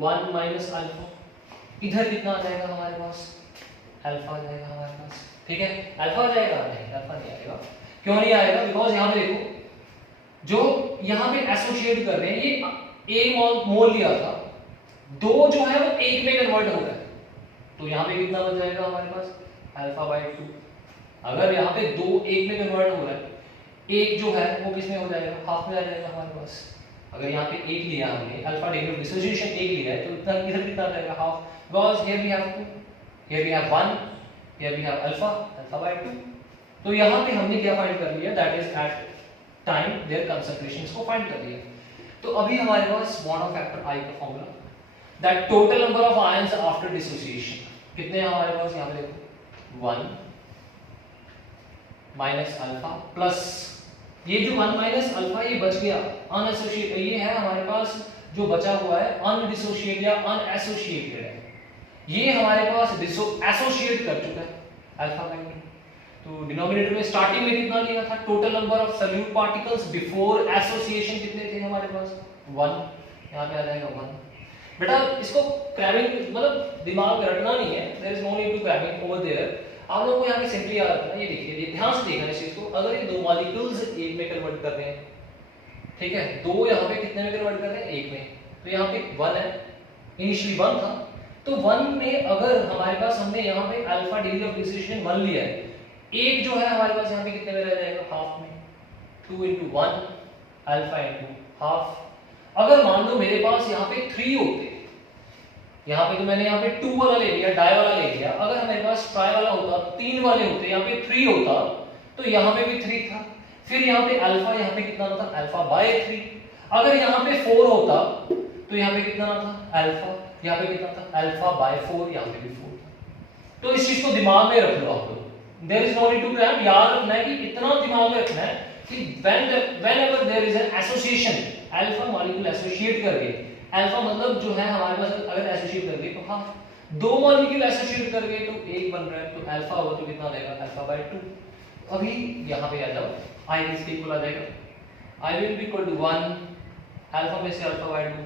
1 माइनस अल्फा, इधर कितना आ जाएगा हमारे पास अल्फा आ जाएगा हमारे पास। ठीक है, अल्फा आ जाएगा, नहीं अल्फा नहीं आएगा। क्यों नहीं आएगा, बिकॉज यहां पे देखो जो यहां पे एसोसिएट कर रहे हैं ये एक मोल लिया था, दो जो है वो एक में कन्वर्ट हो रहा है, तो यहां पे कितना बच जाएगा हमारे पास अल्फा बाय 2। अगर यहां पे दो एक में कन्वर्ट हो रहा है, एक जो है वो किस में हो जाएगा हाफ में आ जाएगा हमारे पास। अगर यहाँ पे एक लिया हमने अल्फा डिग्री ऑफ डिसोसिएशन एक लिया है तो इतना इधर कितना आ जाएगा half, because here we have 2, here we have 1, here we have alpha by 2। तो यहाँ पे हमने क्या फाइंड कर लिया, that is at time their concentrations को फाइंड कर लिया। तो अभी हमारे पास बॉन्ड ऑफ फैक्टर I का formula, that total number of ions after dissociation कितने हैं हमारे पास, यहाँ पे देखो 1 माइनस अल्फा प्लस ये जो 1 माइनस अल्फा ये बच गया अनएसोसिएटेड, ये है हमारे पास जो बचा हुआ है अनडिसोसिएटेड या अनएसोसिएटेड है, ये हमारे पास एसोसिएट कर चुका है अल्फा बाय 2। तो डिनोमिनेटर में स्टार्टिंग में कितना लिया था, total number of solute particles before association कितने थे हमारे पास 1, यहाँ पे आ जाएगा 1। बेटा इसको क्रैमिंग मतलब दिमाग में रटना नहीं है, there is no need to cramming over there. आप लोगों को यहाँ पे सिंपली याद रखना, ये देखिए ये ध्यान से देखना इस चीज को, अगर ये दो मॉलिक्यूल्स एक में कन्वर्ट कर रहे हैं, ठीक है, दो यहाँ पे कितने में कन्वर्ट कर रहे हैं एक में, तो यहाँ पे 1 है, इनिशियली 1 था, तो 1 में अगर हमारे पास हमने यहाँ पे अल्फा डिग्री ऑफ डिसोसिएशन 1 लिया है, एक जो है हमारे पास यहाँ पे कितने में रह जाएगा हाफ में, 2 into 1 अल्फा into हाफ। अगर मान लो मेरे पास यहाँ पे 3 होते, यहाँ पे तो मैंने यहाँ पे 2 वाला ले लिया, डाई वाला ले लिया, अगर हमारे पास ट्राई वाला होता 3 वाले होते, यहाँ पे 3 होता तो यहाँ पे भी 3 था, फिर यहाँ पे अल्फा यहाँ पे कितना था अल्फा बाय 3, अगर यहाँ पे 4 होता तो यहाँ पे कितना था अल्फा, यहाँ पे कितना था अल्फा बाय 4, यहाँ पे भी 4 था। तो इस चीज को दिमाग में रख लो आप लोग, there is no need to cram, याद रखना है कि इतना दिमाग में रखना है कि whenever there is an association, alpha molecule associate करके, अल्फा मतलब जो है हमारे पास अगर एसोसिएट कर गए तो हाफ, दो मॉलिक्यूल एसोसिएट कर गए तो एक बन रहा है, तो अल्फा होगा तो कितना आ जाएगा अल्फा बाय 2। अभी यहाँ पे आ जाओ, i किसके इक्वल आ जाएगा, i will be equal to 1, alpha में से अल्फा बाय 2,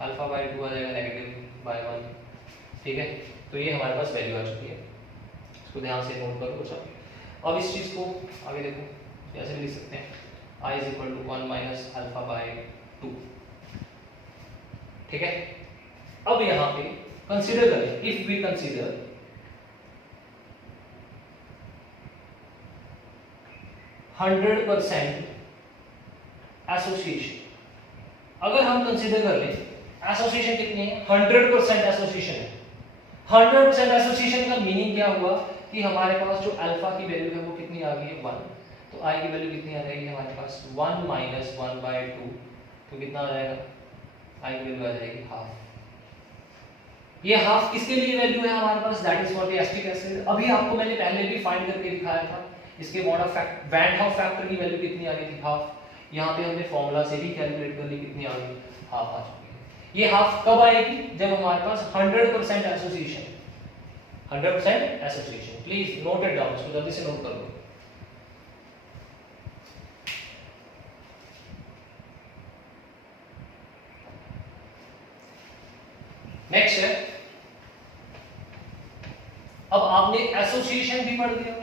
अल्फा बाय 2 आ जाएगा नेगेटिव बाय 1। ठीक है, तो ये हमारे पास वैल्यू आ चुकी है, इसको ध्यान से नोट करो। अच्छा अब इस चीज को आगे देखो, कैसे लिख सकते हैं, i is equal to 1 minus alpha by 2। ठीक है, अब यहां पे कंसीडर करें, इफ वी कंसीडर 100% एसोसिएशन, अगर हम कंसीडर कर लें एसोसिएशन कितनी है 100% एसोसिएशन है। 100% एसोसिएशन का मीनिंग क्या हुआ कि हमारे पास जो अल्फा की वैल्यू है वो कितनी आ गई है 1, तो i की वैल्यू कितनी आ जाएगी हमारे पास 1 माइनस 1 बाय 2, तो कितना आ जाएगा i की वैल्यू आ जाएगी हाफ। ये हाफ किसके लिए वैल्यू है हमारे पास, that is for the acetic acid. अभी आपको मैंने पहले भी फाइंड करके दिखाया था, इसके वैन हॉफ फैक्टर की वैल्यू कितनी आ गई थी हाफ, यहाँ पे हमने फॉर्मूला से ही कैलकुलेट कर ली, कितनी आ गई हाफ आ चुकी है। ये हाफ कब आएगी, जब हमारे पास 100% association, 100% association. Please note it down, इसको जल्दी से नोट कर लो। नेक्स्ट है, अब आपने एसोसिएशन भी पढ़ लिया,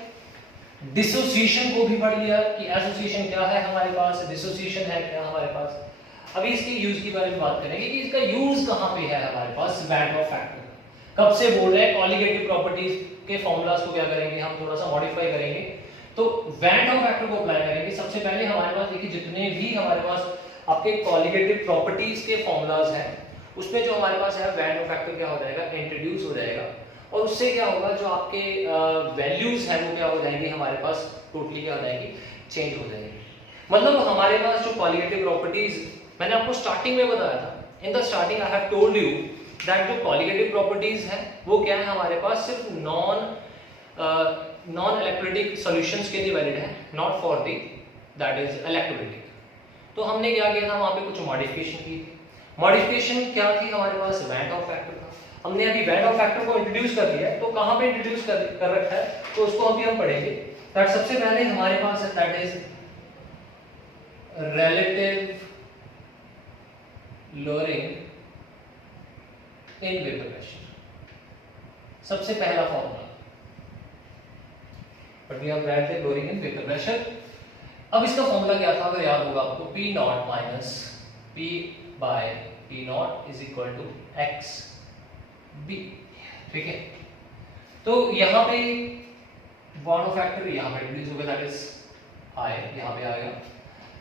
डिसोसिएशन को भी पढ़ लिया कि एसोसिएशन क्या है हमारे पास, डिसोसिएशन है क्या हमारे पास। अभी इसके यूज के बारे में बात करेंगे कि इसका यूज कहां पे है हमारे पास वैन हॉफ फैक्टर। कब से बोल रहे हैं, कॉलिगेटिव प्रॉपर्टीज के फॉर्मूलाज को क्या करेंगे हम थोड़ा सा मॉडिफाई करेंगे, तो वैन डॉ फैक्टर को अप्लाई करेंगे। सबसे पहले हमारे पास देखिए जितने भी हमारे पास आपके कॉलिगेटिव प्रॉपर्टीज के फॉर्मूलाज हैं उसमें जो हमारे पास है वैन डॉ फैक्टर क्या हो जाएगा, इंट्रोड्यूस हो जाएगा, और उससे क्या होगा जो आपके वैल्यूज हैं वो क्या हो जाएंगे हमारे पास टोटली क्या हो जाएंगी, चेंज हो जाएंगी। मतलब हमारे पास जो कॉलिगेटिव प्रॉपर्टीज मैंने आपको स्टार्टिंग में बताया था, in the starting I have told you that जो कॉलिगेटिव प्रॉपर्टीज हैं वो क्या है हमारे पास सिर्फ नॉन इलेक्ट्रोलिटिक सॉल्यूशंस के लिए वैलिड है, not for the that is electrolytic. तो हमने क्या किया था, वहां पे कुछ मॉडिफिकेशन की थी। मॉडिफिकेशन क्या थी हमारे पास, वैन डॉ फैक्टर था। हमने अभी वैन डॉ फैक्टर को इंट्रोड्यूस कर दिया है, तो कहां पे इंट्रोड्यूस कर रखा है तो उसको अभी हम पढ़ेंगे। दैट सबसे पहले हमारे पास है that is relative lowering in vapour pressure, सबसे पहला formula, but we have relative lowering in vapour pressure. अब इसका फॉर्मूला क्या था अगर याद होगा आपको, P not minus P by P not is equal to x B. ठीक है, तो यहां पे वन फैक्टर यहां पे इंट्रोड्यूस हो गया, दैट इज आई यहां पे आएगा।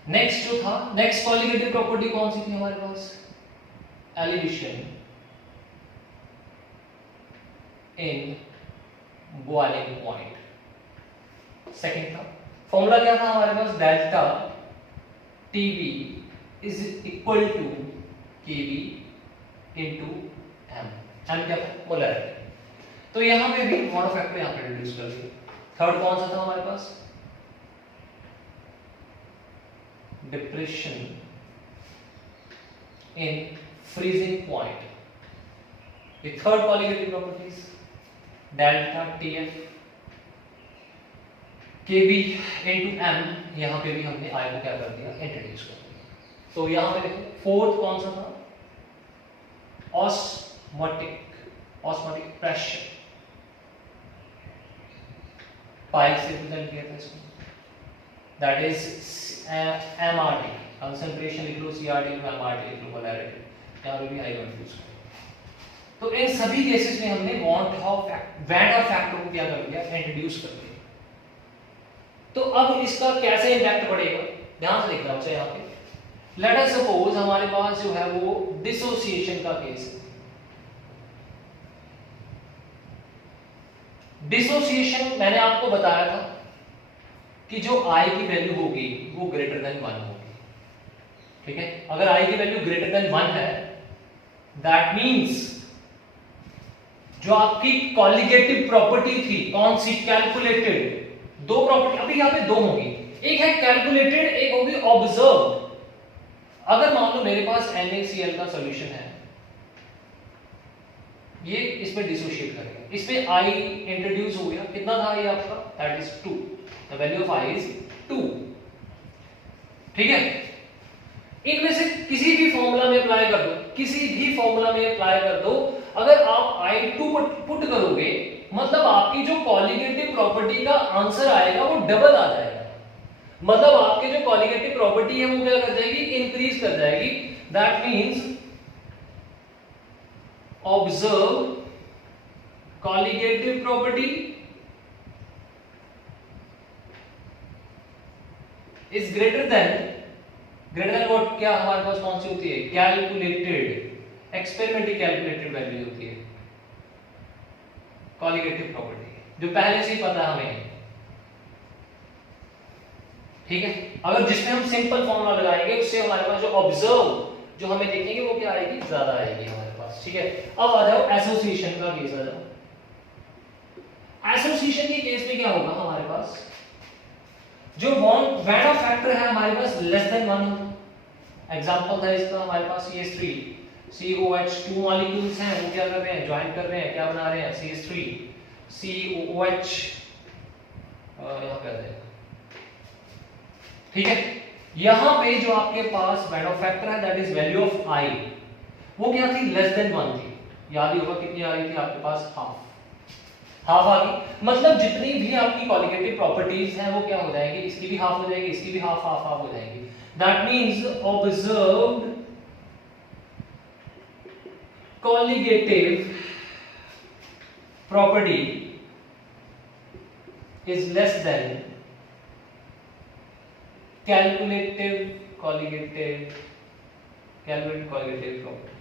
नेक्स्ट जो था, नेक्स्ट कॉलिगेटिव प्रॉपर्टी कौन सी थी हमारे पास, elevation in boiling point. Second था फॉर्मूला क्या था हमारे पास, delta TB is equal to KB into M. M क्या था, मोलैरिटी। तो यहां पे भी वन फैक्टर यहां पे इंट्रोड्यूस कर दिया। थर्ड कौन सा था हमारे पास, डिप्रेशन इन फ्रीजिंग पॉइंट। ये third colligative properties, delta TF KB into M, यहां पे भी हमने आई को क्या कर दिया, इंट्रोड्यूस कर दिया। तो यहां पे देखो फोर्थ कौन सा था, ऑस्मोटिक प्रेशर, पाई से रिप्रेजेंट किया था इसको, दैट इज एमआरटी, कंसंट्रेशन लिख लो, सीआरटी में एमआरटी लिख लो, मोलैरिटी, यहां पे भी आई कंफ्यूज कर। तो इन सभी केसेस में हमने वैन डॉ फैक्टर को क्या कर दिया, इंट्रोड्यूस कर दिया। तो अब इसका कैसे इंपैक्ट पड़ेगा, ध्यान से देखना बच्चा यहां पे। लेट अस सपोज हमारे पास जो है वो डिसोसिएशन का केस है। डिसोसिएशन मैंने आपको बताया था कि जो I की वैल्यू होगी वो ग्रेटर देन 1 होगी। ठीक है, अगर I की वैल्यू ग्रेटर देन 1 है दैट मींस जो आपकी कॉलिगेटिव प्रॉपर्टी थी कौन सी, कैलकुलेटेड, दो प्रॉपर्टी अभी यहां पे दो होंगी, एक है कैलकुलेटेड, एक होगी ऑब्जर्व्ड। अगर मान लो मेरे पास NaCl का सॉल्यूशन है, ये इसमें डिसोशिएट करेगा, इसमें I इंट्रोड्यूस हो गया, कितना था ये आपका, that is 2, the value of I is 2। ठीक है, इनमें से किसी भी फॉर्मूला में अप्लाई कर दो, किसी भी फॉर्मूला में अप्लाई कर दो, अगर आप I2 पुट करोगे मतलब आपकी जो कॉलिगेटिव प्रॉपर्टी का आंसर आएगा वो डबल आ जाएगा। मतलब आपके जो कॉलिगेटिव प्रॉपर्टी है वो क्या कर जाएगी, इंक्रीज कर जाएगी। That means observe colligative property is greater than what, क्या हमारे पास कौन सी होती है, कैलकुलेटेड, एक्सपेरिमेंटली कैलकुलेटेड वैल्यू होती है कॉलिगेटिव प्रॉपर्टी, जो पहले से ही पता है हमें। ठीक है, अगर जिसमें हम सिंपल फॉर्मूला लगाएंगे उससे हमारे पास जो ऑब्जर्व जो हमें देखेंगे वो क्या आएगी, ज्यादा आएगी हमारे पास। ठीक है, अब आ जाओ एसोसिएशन का केस आ जाओ। एसोसिएशन के केस में क्या होगा हमारे पास, जो वैन डॉ फैक्टर है हमारे पास लेस देन 1। एग्जांपल था इसका हमारे पास CH3 COH, 2 मॉलिक्यूल्स हैं, वो क्या कर रहे हैं, ज्वाइन कर रहे हैं, क्या बना रहे हैं, CH3 COOH, यहां पे आ जाएगा। ठीक है, यहां पे जो आपके पास वैन डॉ फैक्टर है that is value of I, वो क्या थी, लेस देन 1 थी। याद ही होगा कितनी आ रही थी आपके पास, हाफ आ गई। मतलब जितनी भी आपकी कॉलिगेटिव प्रॉपर्टीज हैं वो क्या हो जाएंगी, इसकी भी हाफ हो जाएगी, इसकी भी हाफ हो जाएगी। That means observed colligative property is less than calculative colligative property.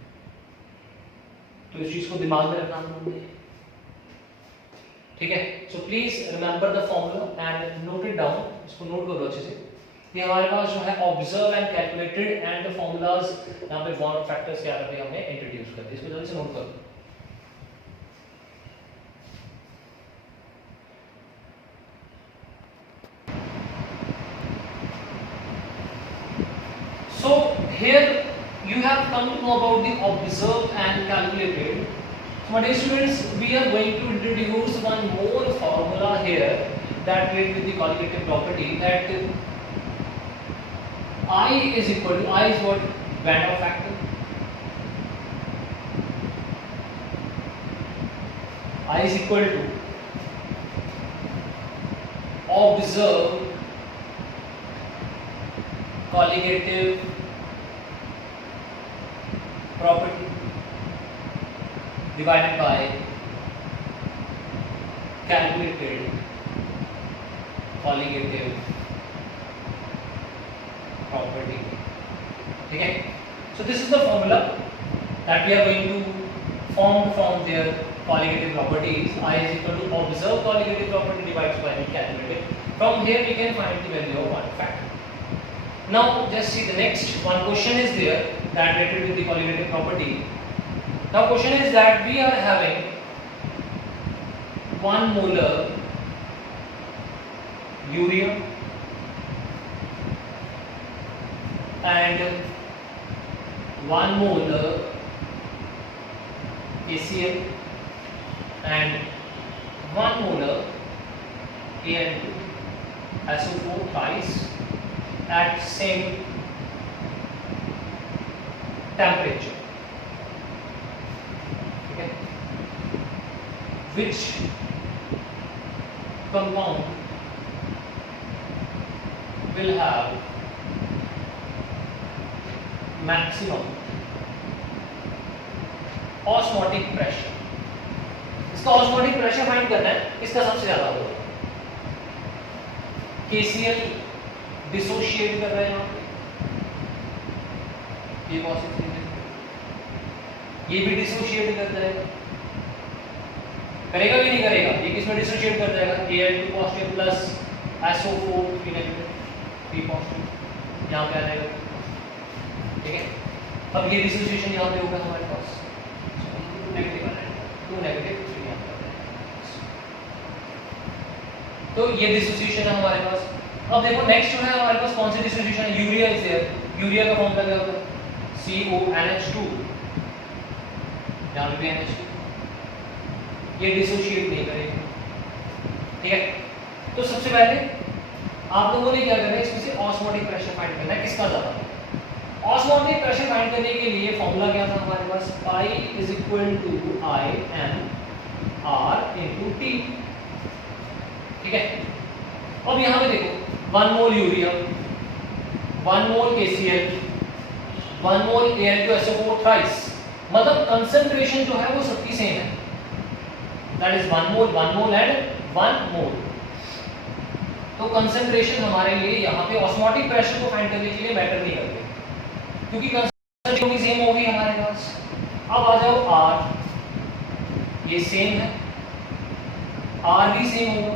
तो इस चीज को दिमाग में रखना हमने, ठीक है। So please remember the formula and note it down, इसको नोट करो अच्छे से। ये हमारे पास जो है observe and calculated and the formulas, यहाँ पे बॉन्ड फैक्टर्स क्या करते हैं हमने इंट्रोड्यूस कर दिए, इसको जल्दी से नोट करो। So here you have come to know about the observed and calculated. So my dear students, we are going to introduce one more formula here that relates with the colligative property, that I is equal to, I is what? Van Hoff factor. I is equal to observed colligative property divided by calculated colligative property, ठीक है। So this is the formula that we are going to form from their colligative properties. I is equal to observed colligative property divided by the calculated. From here we can find the value of one factor. Now just see the next one question is there that related with the colligative property. Now question is that we are having 1 molar urea and 1 molar KCl and 1 molar Al2SO4 twice at same temperature, okay. Which compound will have maximum osmotic pressure? इसका osmotic pressure find करना है, इसका सबसे ज्यादा होगा। KCl dissociate कर रहे हैं यहाँ पे, ये पॉजिटिव है, ये भी डिसोशिएट कर जाएगा, करेगा कि नहीं करेगा? ये किसमें डिसोशिएट कर जाएगा? Al2 positive plus SO4 negative, P positive यहाँ पे आ जाएगा, ठीक है। अब ये डिसोसिएशन यहाँ पे होगा हमारे पास, नेगेटिव आ जाएगा, 2 नेगेटिव 3 यहाँ पे आ जाएगा, तो ये डिसोसिएशन है हमारे पास। अब देखो नेक्स्ट जो है हमारे पास कौन सी डिसोसिएशन है? Urea is there. यूरिया का फॉर्मूला क्या होता है? CONH2, यहाँ पे NH2, ये डिसोशिएट नहीं करेगा, ठीक है। तो सबसे पहले आप लोगों ने क्या करना है, इसमें से ऑस्मोटिक प्रेशर फाइंड करना है, किसका ज्यादा है। ऑस्मोटिक प्रेशर फाइंड करने के लिए फॉर्मूला क्या था हमारे पास? Pi is equal to IMR into T, ठीक है। अब यहाँ पे देखो 1 mole urea, 1 mole KCl, 1 mole Al2SO4 thrice, मतलब कंसंट्रेशन जो है वो सबकी सेम है, that is 1 mole and 1 mole. तो कंसंट्रेशन हमारे लिए यहाँ पे ऑस्मोटिक प्रेशर को फाइंड करने के लिए मैटर नहीं करते, क्योंकि कंसंट्रेशन भी सेम होगी हमारे पास। अब आ जाओ R, ये सेम है, R भी सेम होगा,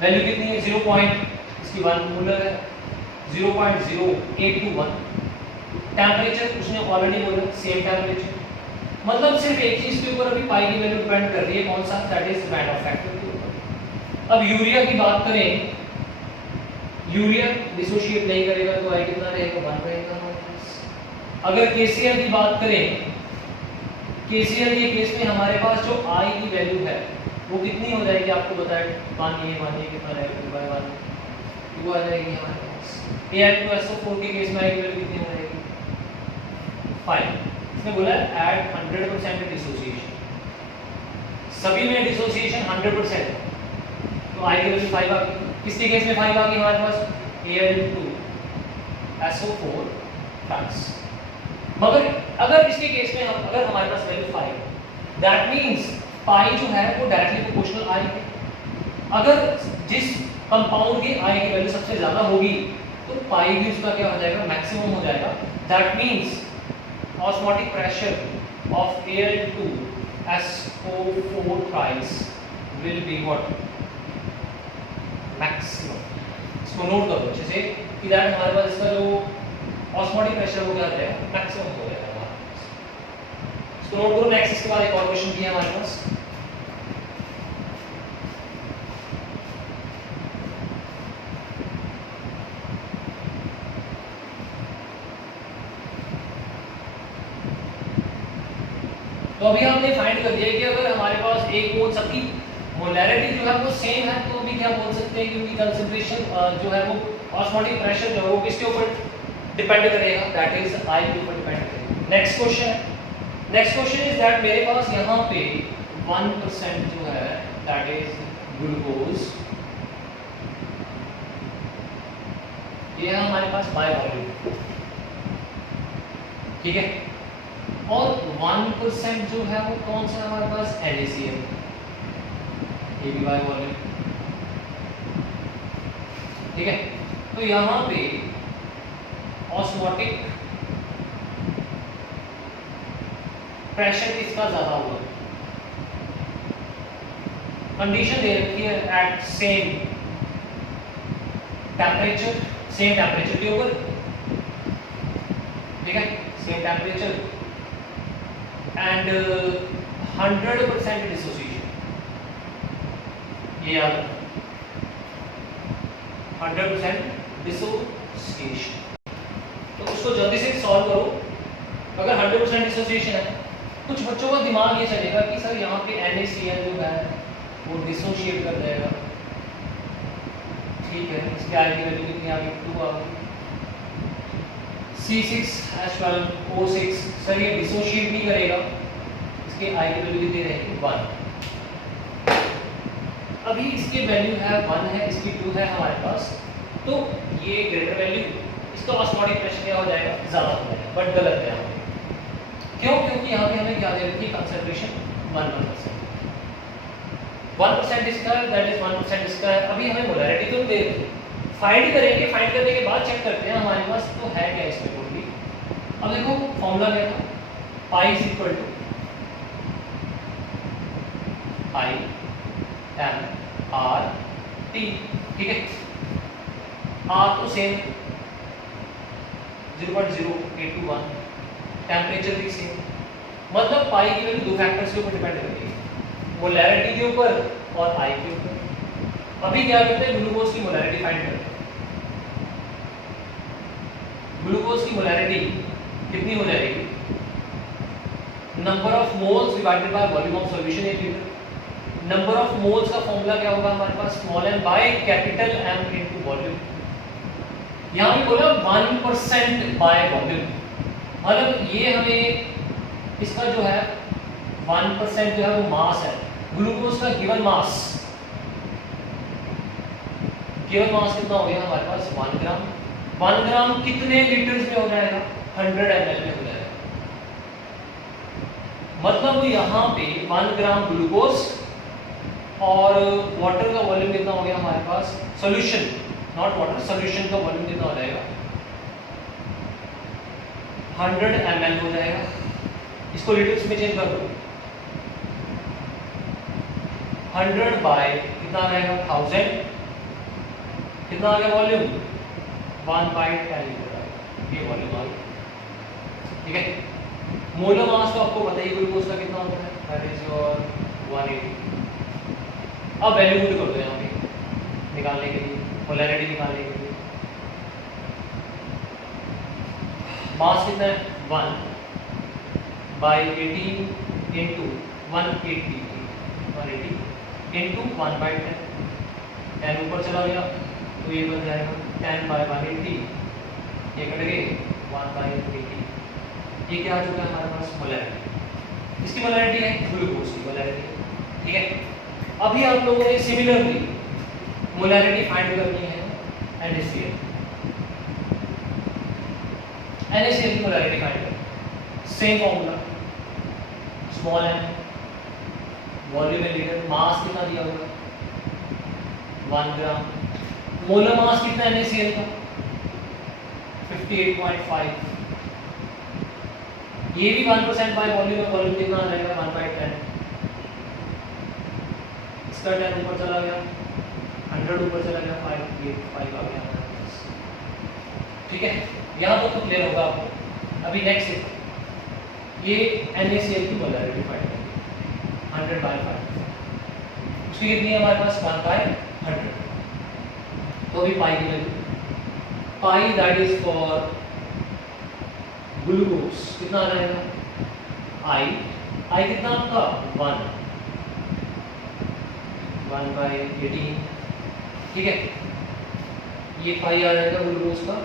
वैल्यू कितनी है? 0 पॉइंट, इसकी 1 मोलर है, 0.0821। टेम्परेचर उसने ऑलरेडी बोला सेम टेम्परेचर, मतलब सिर्फ एक चीज के ऊपर अभी पाई की वैल्यू डिपेंड कर रही है, कौन सा? That is when hoff factor के ऊपर। अब यूरिया की बात करें, यूरिया डिसोशिएट नहीं करेगा तो आई कितना रहेगा? 1 रहेगा हमारे पास। अगर KCl की बात करें, KCl के केस में हमारे पास जो आई की वैल्यू है वो कितनी हो जाएगी? आपको बताया, मानिए कितना रहेगा? 2/1 2 आ जाएगी हमारे पास। Al2SO4 के केस में आई की वैल्यू कितनी हो जाएगी? 5। इसने बोला एट 100% डिसोसिएशन, सभी में डिसोसिएशन 100%, तो आई की वैल्यू 5 आ गई। किसके केस में 5 आ गई हमारे पास? Al2SO4 trans. मगर अगर इसके केस में अगर हमारे पास वैल्यू 5, दैट मींस पाई जो है वो डायरेक्टली प्रोपोर्शनल आई है। अगर जिस कंपाउंड की आई की वैल्यू सबसे ज्यादा होगी तो पाई भी उसका क्या हो जाएगा, मैक्सिमम हो जाएगा। That means osmotic pressure of Al2SO4 thrice will be what, maximum. इसको नोट कर दो अच्छे से कि दैट हमारे पास इसका जो ऑस्मोटिक प्रेशर हो गया है मैक्सिमम हो जाएगा हमारे पास। इसको नोट करो। नेक्स्ट इसके बाद एक और क्वेश्चन किया हमारे पास। तो अभी हमने फाइंड कर दिया कि अगर हमारे पास एक मोल सबकी मोलैरिटी जो है वो सेम है तो भी क्या बोल सकते हैं, क्योंकि कंसंट्रेशन जो है वो ऑस्मोटिक प्रेशर जो है वो किसके ऊपर डिपेंड करेगा, दैट इज आई के ऊपर डिपेंड करेगा। नेक्स्ट क्वेश्चन इज दैट मेरे पास यहाँ पे 1% जो है दैट इज ग्लूकोज, ये है हमारे पास बाय वॉल्यूम, ठीक है। और 1% जो है वो कौन सा हमारे पास, NaCl, ये भी बाय वॉल्यूम, ठीक है। तो यहाँ पे ऑस्मोटिक प्रेशर किसका ज्यादा होगा, कंडीशन दे रखी है एट सेम टेम्परेचर के ऊपर, ठीक है, सेम टेम्परेचर एंड 100% डिसोसिएशन, ये याद रखना 100% डिसोसिएशन। तो उसको जल्दी से सॉल्व करो। अगर 100% डिसोसिएशन है, कुछ बच्चों का दिमाग ये चलेगा कि सर यहाँ पे NaCl जो है वो डिसोशिएट कर जाएगा, ठीक है, इसकी आई की वैल्यू कितनी आ गई, 2 आ गई। C6H12O6 सर ये डिसोशिएट नहीं करेगा, इसके आई की वैल्यू कितनी रहेगी, 1। अभी इसकी वैल्यू है 1 है, इसकी 2 है हमारे पास, तो ये ग्रेटर वैल्यू, इसका ऑस्मोटिक प्रेशर क्या हो जाएगा, ज़्यादा हो जाएगा, बट गलत है यहाँ पे। क्यों? क्योंकि यहाँ पे हमें क्या दे रखी है, कंसंट्रेशन 1% इसका है, दैट इज 1% इसका है। अभी हमें मोलैरिटी तो दे रही है, फाइंड करेंगे, फाइंड करने के बाद चेक करते हैं हमारे पास तो है क्या इसमें टोटली। अब देखो फॉर्मूला क्या था, pi is equal to IMRT, ठीक है। R तो सेम 0.0821, टेम्परेचर भी सेम, मतलब पाई की वैल्यू 2 फैक्टर्स के ऊपर डिपेंड करती है, मोलैरिटी के ऊपर और आई के ऊपर। अभी क्या करते हैं, ग्लूकोज की मोलैरिटी फाइंड करते हैं। ग्लूकोज की मोलैरिटी कितनी हो जाएगी, number of moles divided by volume of solution in litre. Number of moles का फॉर्मूला क्या होगा हमारे पास, small m by capital M into volume. यहां भी बोला 1% बाय वॉल्यूम, मतलब ये हमें इसका जो है 1% जो है वो मास है, ग्लूकोज का गिवन मास कितना हो गया हमारे पास, 1 ग्राम। 1 ग्राम कितने लीटर्स में हो जाएगा, 100 ml में हो जाएगा। मतलब यहाँ पे 1 ग्राम ग्लूकोज और वाटर का वॉल्यूम कितना हो गया हमारे पास, सॉल्यूशन नॉट वाटर, सॉल्यूशन का वॉल्यूम कितना हो जाएगा, 100 ml हो जाएगा। इसको लीटर्स में चेंज कर दो, 100 बाय कितना आ जाएगा, 1000, कितना आ गया वॉल्यूम, 1/10 लीटर, ये वॉल्यूम आ गया, ठीक है। मोलर मास तो आपको पता ही ग्लूकोज का कितना होता है, दैट इज योर 180। अब वैल्यू पुट कर दो यहाँ पे निकालने के लिए, मोलैरिटी निकालने के लिए। मास कितना है, 1/18 इंटू 180 इंटू 1/10, 10 ऊपर चला गया तो ये बन जाएगा 10/180, ये कट गए 1/80। ये क्या आ चुका है हमारे पास, मोलैरिटी। इसकी मोलैरिटी है ग्लूकोज की मोलैरिटी, ठीक है। अभी आप लोगों ने सिमिलरली मोलैरिटी फाइंड करनी है NaCl। NaCl की मोलैरिटी फाइंड करनी, same formula, small m, volume in litre, mass कितना दिया होगा 1 ग्राम, मोलर मास कितना है NaCl का 58.5, ये भी 1% बाय वॉल्यूम है, वॉल्यूम कितना आ जाएगा 1/10, इसका 10 ऊपर चला गया, 100 ऊपर चला गया, 5 आ गया। ठीक है, यहाँ तक तो क्लियर होगा आपको। अभी नेक्स्ट ये NaCl की मोलैरिटी फाइंड करेंगे 100/5, उसकी कितनी है हमारे पास 1/100। तो अभी पाई की value, pi that is for glucose कितना आ जाएगा आई कितना आपका 1/18। ठीक है, ये पाई आ जाएगा ग्लूकोज का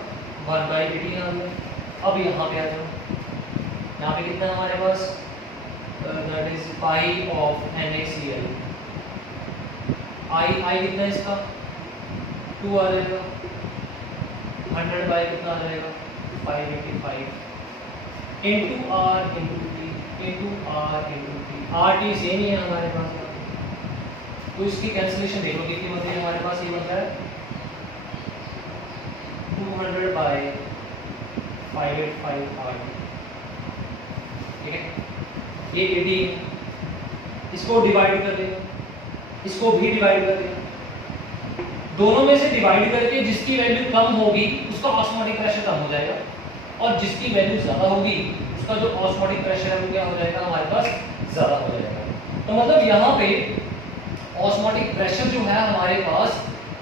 1/18 आ गया। अब यहाँ पे आ जाओ, यहाँ पे कितना है हमारे पास that is pi of NaCl, I कितना है इसका 2 आ जाएगा, 100 बाय कितना आ जाएगा 585 into R into T into R into T, R T same ही है हमारे पास, तो इसकी कैंसिलेशन देखो कितनी होती है हमारे पास, ये बनता है 200/585 आर। ठीक है, ये 18, इसको डिवाइड कर देगा, इसको भी डिवाइड कर देगा, दोनों में से डिवाइड करके जिसकी वैल्यू कम होगी उसका ऑस्मोटिक प्रेशर कम हो जाएगा, और जिसकी वैल्यू ज़्यादा होगी उसका जो ऑस्मोटिक प्रेशर है वो क्या हो जाएगा हमारे पास ज़्यादा हो जाएगा। तो मतलब यहाँ पे ऑस्मोटिक प्रेशर जो है हमारे पास,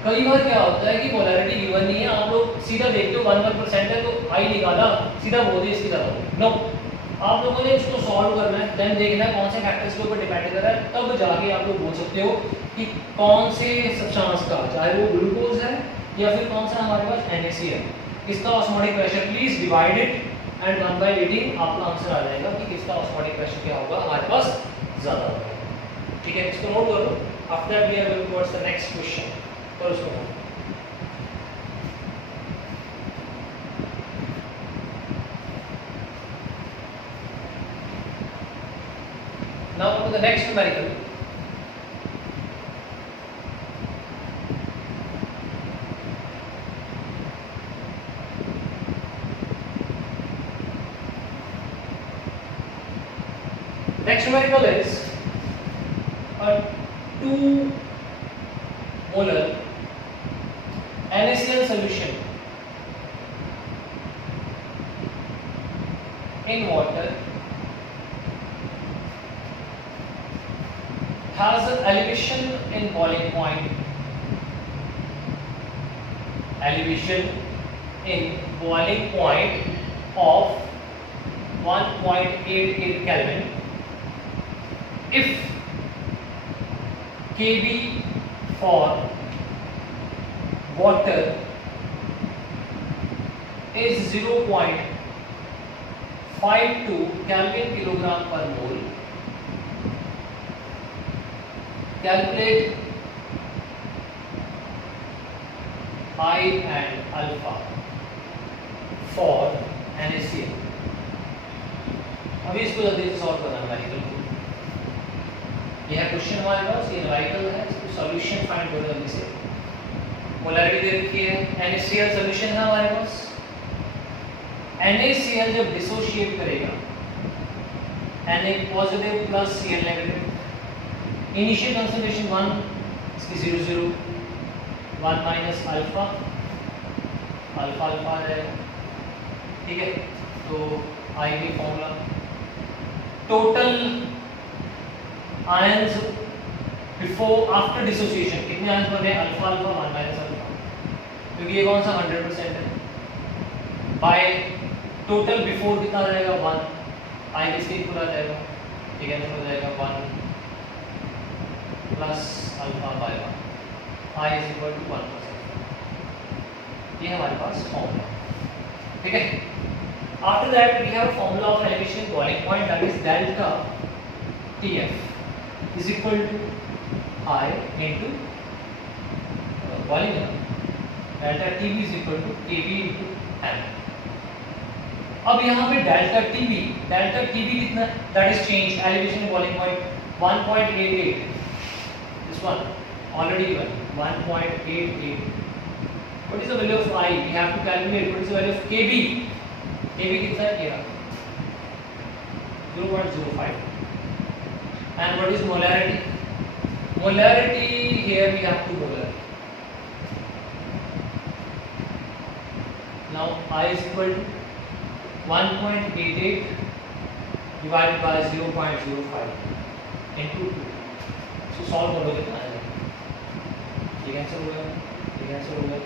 कई बार क्या होता है कि मोलैरिटी गिवन नहीं है, आप लोग सीधा देखते हो 1% है तो आई निकाला, सीधा बोल दिया इसकी ज़्यादा होगी। नो, आप लोगों ने इसको सॉल्व करना है, देन देखना है कौन से फैक्टर्स के ऊपर डिपेंड कर रहा है, तब जाके आप लोग बोल सकते हो कि कौन से सब्सटेंस का, चाहे वो ग्लूकोज है या फिर कौन सा हमारे पास NaCl, किसका osmotic pressure, please divide it and 1/18 आपका आंसर आ जाएगा कि किसका ऑस्मोटिक प्रेशर क्या होगा हमारे पास ज़्यादा होगा। ठीक है, इसको नोट कर लो। After that we are going towards the next question, और उसको note. Now to the next numerical. Next numerical is a 2 molar NaCl solution in water has an elevation in boiling point, of 1.88 Kelvin if Kb for water is 0.52 Kelvin kilogram per mole. Calculate I and alpha for NaCl। अभी इसको जल्दी से solve करना है numerical को। ये है question हमारे पास, ये न्यूमेरिकल है, इसको सॉल्यूशन फाइंड करो जल्दी से। मोलैरिटी दे रखी है, NaCl सॉल्यूशन है हमारे पास। NaCl जब डिसोशिएट करेगा, Na positive plus Cl negative, initial concentration 1, इसकी 0 1 माइनस अल्फा आ जाएगा। ठीक है, तो आई की formula total ions before after dissociation कितने आयंस बन रहे हैं, अल्फा 1 माइनस अल्फा, क्योंकि ये कौन सा 100% है, बाय टोटल बिफोर कितना आ जाएगा 1, आई किसके इक्वल आ जाएगा, ठीक है, हो जाएगा 1 plus alpha by 1, I is equal to 1%। ये हमारे पास फॉर्मूला, ठीक है। After that we have formula of elevation boiling point, that is delta TF is equal to I into boiling, delta TB is equal to KB into M। अब यहाँ पे delta TB कितना, that is change elevation boiling point 1.88, this one already given 1.88 What is the value of I? We have to calculate what is the value of Kb. Kb कितना है क्या? 0.05. And what is molarity? Molarity here we have to molar. Now I is equal to 1.88 divided by 0.05 into 2. So solve करो कितना आ जाएगा? ये cancel हो गया, ये कैंसिल हो गया.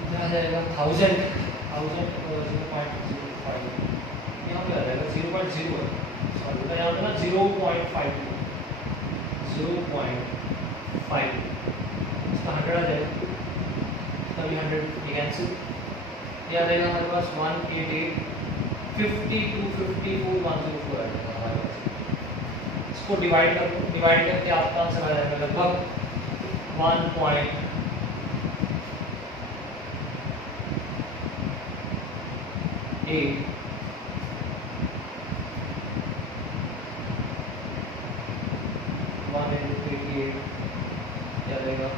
कितना आ जाएगा? 1000 और 0.05. यहाँ पे आ जाएगा 0.0 है. सॉरी बेटा यहाँ पे ना 0.52. इसका 100 आ जाएगा. तभी 100 ये कैंसिल. ये आ जाएगा हमारे पास 188 52 54 104 आ जाएगा हमारे पास. इसको डिवाइड कर दो. डिवाइड करके आपका आंसर आ जाएगा लगभग 1.8 188 क्या देगा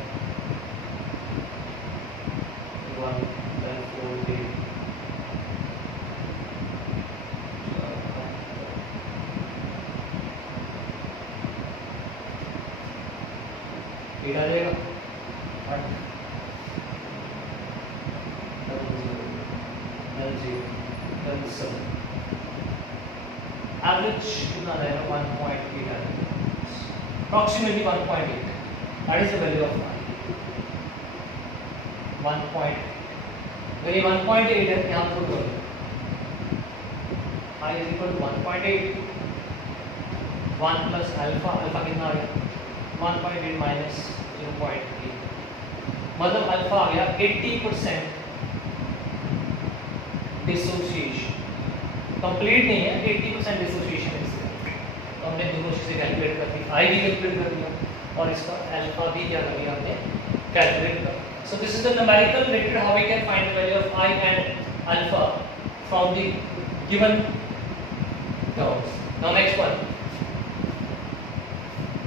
1.48 आ जाएगा 800 एवरेज कितना आ जाएगा 1.8 आ जाएगा approximately 1.8. That is the value of I. 1. अगर ये 1.8 है यहाँ पर करो. I is equal to 1.8. 1 plus alpha. Alpha कितना आ गया? 1.8 minus 0.8. मतलब अल्फा आ गया 80% डिसोसिएशन. कंप्लीट नहीं है, 80% डिसोसिएशन इससे. तो हमने दोनों चीजें कैलकुलेट कर दी. आई भी कैलकुलेट कर दिया और इसका अल्फा भी क्या कर दिया हमने कैलकुलेट कर. So this is the numerical related how we can find the value of I and alpha from the given terms. Now next one.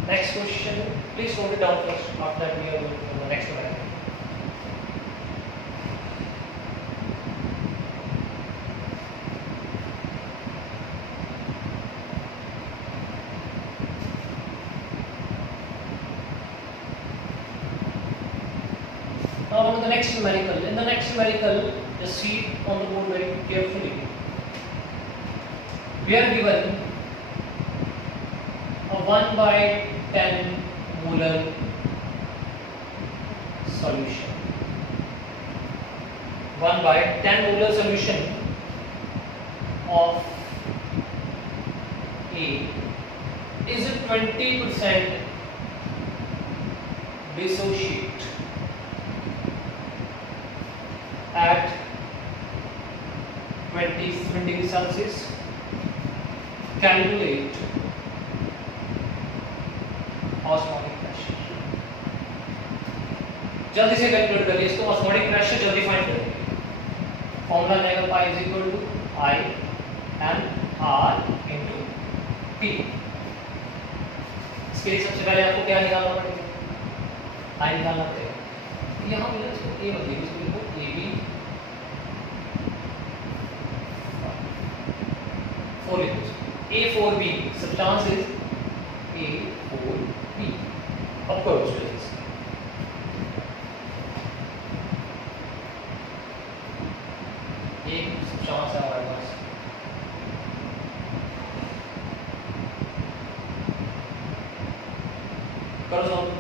Next question. Please note it down first. After that we are going to the next one. Now on to the next numerical. In the next numerical, just see it on the board very carefully. We are given a 1/10 molar solution. 1/10 molar solution of A is a 20% dissociate at 20 degree Celsius. Calculate osmotic pressure. जल्दी से calculate करिए इसको. osmotic pressure जल्दी find करिए. Formula आएगा pi is equal to I M R into P. इसके लिए सबसे पहले आपको क्या निकालना पड़ेगा? आई निकालना पड़ेगा. यहाँ पे इसको ए बदलिए. इसको लिखो ए बी 4 लिखो. A4B substance is A4B. Of course it is. एक substance है हमारे पास. करो solve.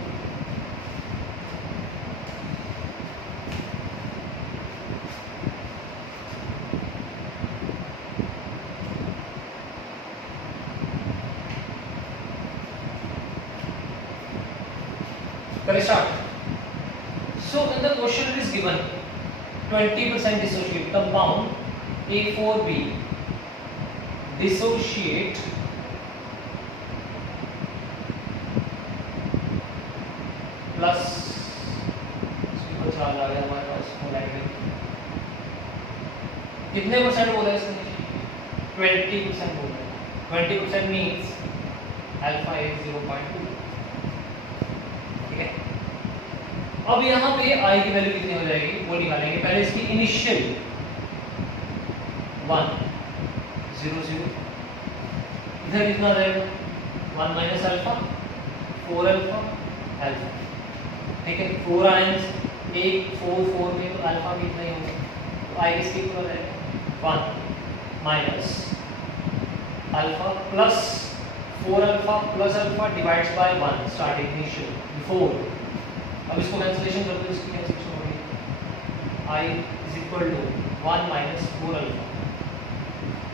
Let's start. So in the question it is given 20% dissociate compound A4B dissociate plus charge आ गया हमारे पास मोलैरिटी. कितने परसेंट बोला है इसने? 20% बोला है. 20% means alpha is 0.2. ठीक है. अब यहाँ पे आई की वैल्यू कितनी हो जाएगी वो निकालेंगे। पहले इसकी इनिशियल 1 0 0, इधर कितना रहेगा 1 माइनस अल्फा 4 अल्फा अल्फा, ठीक है। 4 आयंस 1 4 4 में तो अल्फा भी इतना ही होगा, तो आई किसके इक्वल रहेगा 1 minus alpha plus 4 alpha plus alpha divides by 1 starting initial before. अब इसको कैंसिलेशन कर दो, इसकी कैंसिलेशन हो गई I is equal to 1 minus 4 alpha.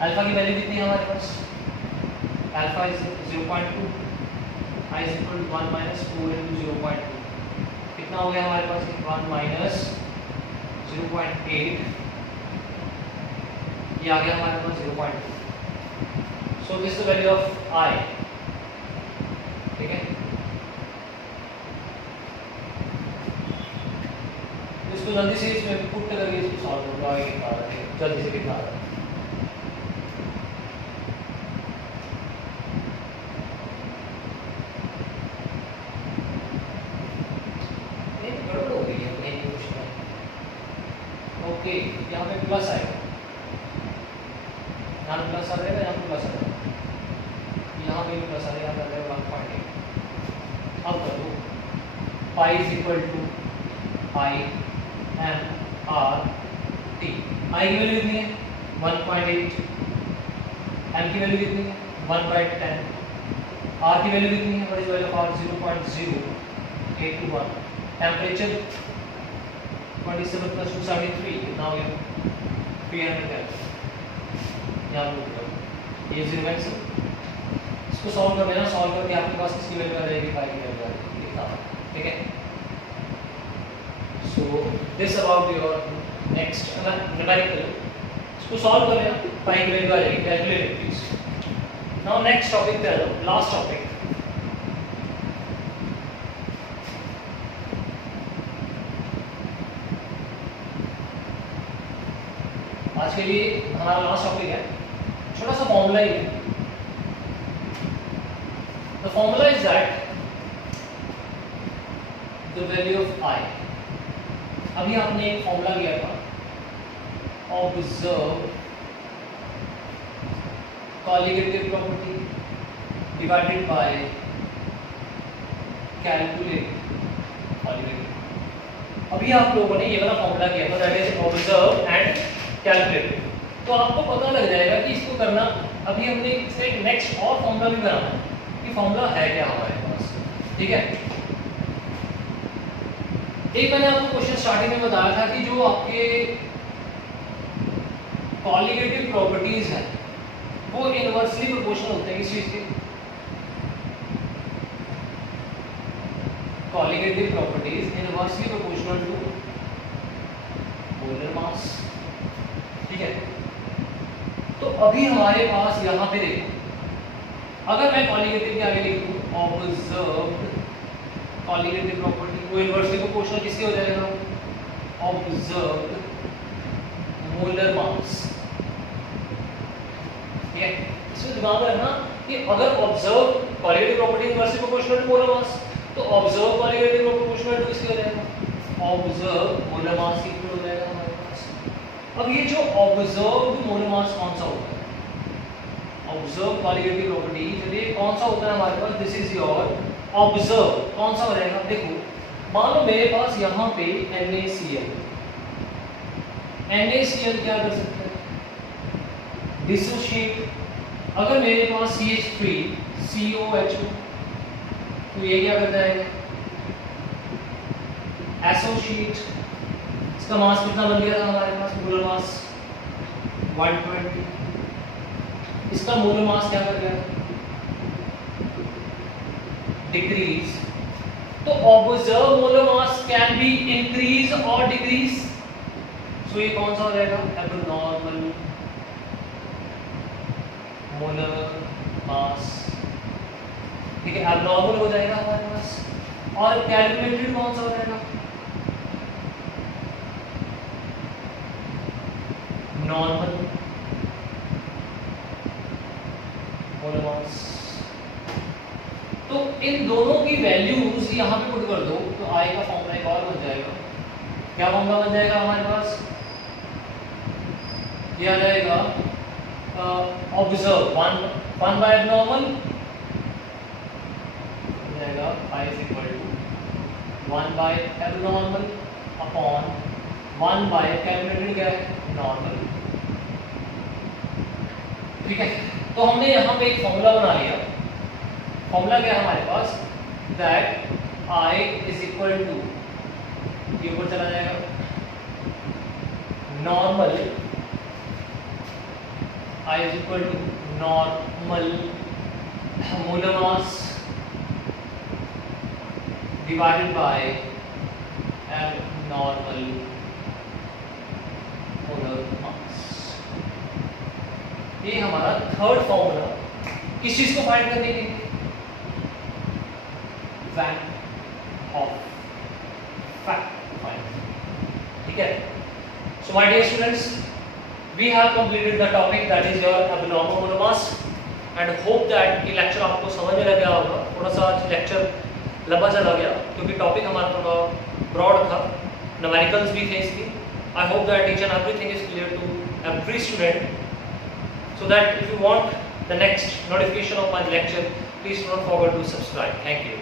Alpha की वैल्यू कितनी है हमारे पास, alpha is 0.2, I is equal to 1 minus 4 into 0.2, कितना हो गया हमारे पास 1 माइनस 0.8, ये आ गया हमारे पास 0.2। So this is the value of I, ठीक है। इसको जल्दी से इसमें पुट करके इसको सॉल्व कर दो, आगे कितना आ रहा है जल्दी से कितना आ रहा है। ओके, यहाँ पे प्लस आएगा, यहाँ पे प्लस आ जाएगा, यहाँ पे प्लस आ जाएगा, यहाँ पे भी प्लस आ जाएगा, यहाँ पे आ जाएगा 1.8। अब कर दो pi is equal to I M R T. I की वैल्यू कितनी है 1.8, एम की वैल्यू कितनी है 1/10, आर की वैल्यू कितनी है, what is value of R 0.0821, temperature 27 plus 273 कितना हो गया 300 केल्विन। यहाँ पे ये 0 कैंसिल, इसको सॉल्व कर देना, सॉल्व करके आपके पास किसकी वैल्यू आ जाएगी पाई की वैल्यू आ जाएगी, कितना, ठीक है। So this about your next numerical, इसको सॉल्व कर लेना, पाई की वैल्यू आ जाएगी, calculate it please. Now next topic पे आ जाओ, लास्ट टॉपिक। आज के लिए हमारा लास्ट टॉपिक है, छोटा सा फॉर्मूला ही है। The formula is that the value of I, अभी आपने एक फॉर्मूला किया था, observe colligative property divided by calculate colligative. अभी आप लोगों ने ये वाला फॉर्मूला किया था, that is observe and calculate. तो आपको पता लग जाएगा कि इसको करना, अभी हमने इसका एक नेक्स्ट और फॉर्मूला भी बनाना है कि फॉर्मूला है क्या हमारे पास, ठीक है। एक मैंने आपको क्वेश्चन स्टार्टिंग में बताया था कि जो आपके कॉलिगेटिव प्रॉपर्टीज हैं वो इनवर्सली प्रोपोर्शनल होते हैं, किस चीज के, colligative properties inversely proportional to molar mass, ठीक है। तो अभी हमारे पास यहाँ पे देखो, अगर मैं कॉलिगेटिव के आगे लिख दूं ऑब्जर्व्ड कॉलिगेटिव प्रॉपर्टी, वो इनवर्सली प्रोपोर्शनल किसके हो जाएगा, ऑब्जर्व्ड मोलर मास, ठीक है। इसमें दिमाग में रखना कि अगर observe colligative property inversely proportional to molar mass, तो ऑब्जर्व कॉलिगेटिव प्रोपोर्शनल टू किसके हो जाएगा, ऑब्जर्व मोलर मास इक्वल हो जाएगा हमारे पास। अब ये जो ऑब्जर्व्ड मोलर मास कौन सा होता है, ऑब्जर्व कॉलिगेटिव प्रॉपर्टी, चलिए कौन सा होता है हमारे पास, दिस इज योर ऑब्जर्व, कौन सा हो जाएगा, देखो मान लो मेरे पास यहाँ पे NaCl, NaCl क्या कर सकते हैं, डिसोशिएट। अगर मेरे पास CH3 COHO, तो ये क्या कर जाएगा, एसोशिएट। इसका मास कितना बन गया था हमारे पास, मोलर मास 120, इसका मोलर मास क्या कर गया, डिक्रीज। तो observe molar mass can be increase और डिक्रीज, सो ये कौन सा हो जाएगा, एबनॉर्मल मोलर मास, ठीक है, एबनॉर्मल हो जाएगा हमारे पास। और कैलकुलेटेड कौन सा हो जाएगा, नॉर्मल मोलर मास। तो इन दोनों की वैल्यूज यहाँ पे पुट कर दो, तो आई का फॉर्मूला एक और बन जाएगा, क्या फॉर्मूला बन जाएगा हमारे पास, ये आ जाएगा ऑब्जर्व 1 बाय एबनॉर्मल हो जाएगा I is equal to 1 by abnormal upon 1 by calculated क्या है नॉर्मल। ठीक है, तो हमने यहाँ पे एक फॉर्मूला बना लिया। फॉर्मूला क्या है हमारे पास, that I is equal to, ये ऊपर चला जाएगा, normal I is equal to normal molar mass divided by abnormal molar mass। ये हमारा थर्ड फॉर्मूला किस चीज को फाइंड करने के लिए, वैन हॉफ फैक्ट फाइंड। ठीक है, so my dear students, we have completed the topic that is your abnormal molar mass and hope that ये लेक्चर आपको समझ में लग गया होगा। थोड़ा सा आज लेक्चर लंबा चला गया क्योंकि टॉपिक हमारा थोड़ा ब्रॉड था, न्यूमेरिकल्स भी थे इसकी। I hope that each and everything is clear to every student, so that if you want the next notification of my lecture, please don't forget to subscribe. Thank you.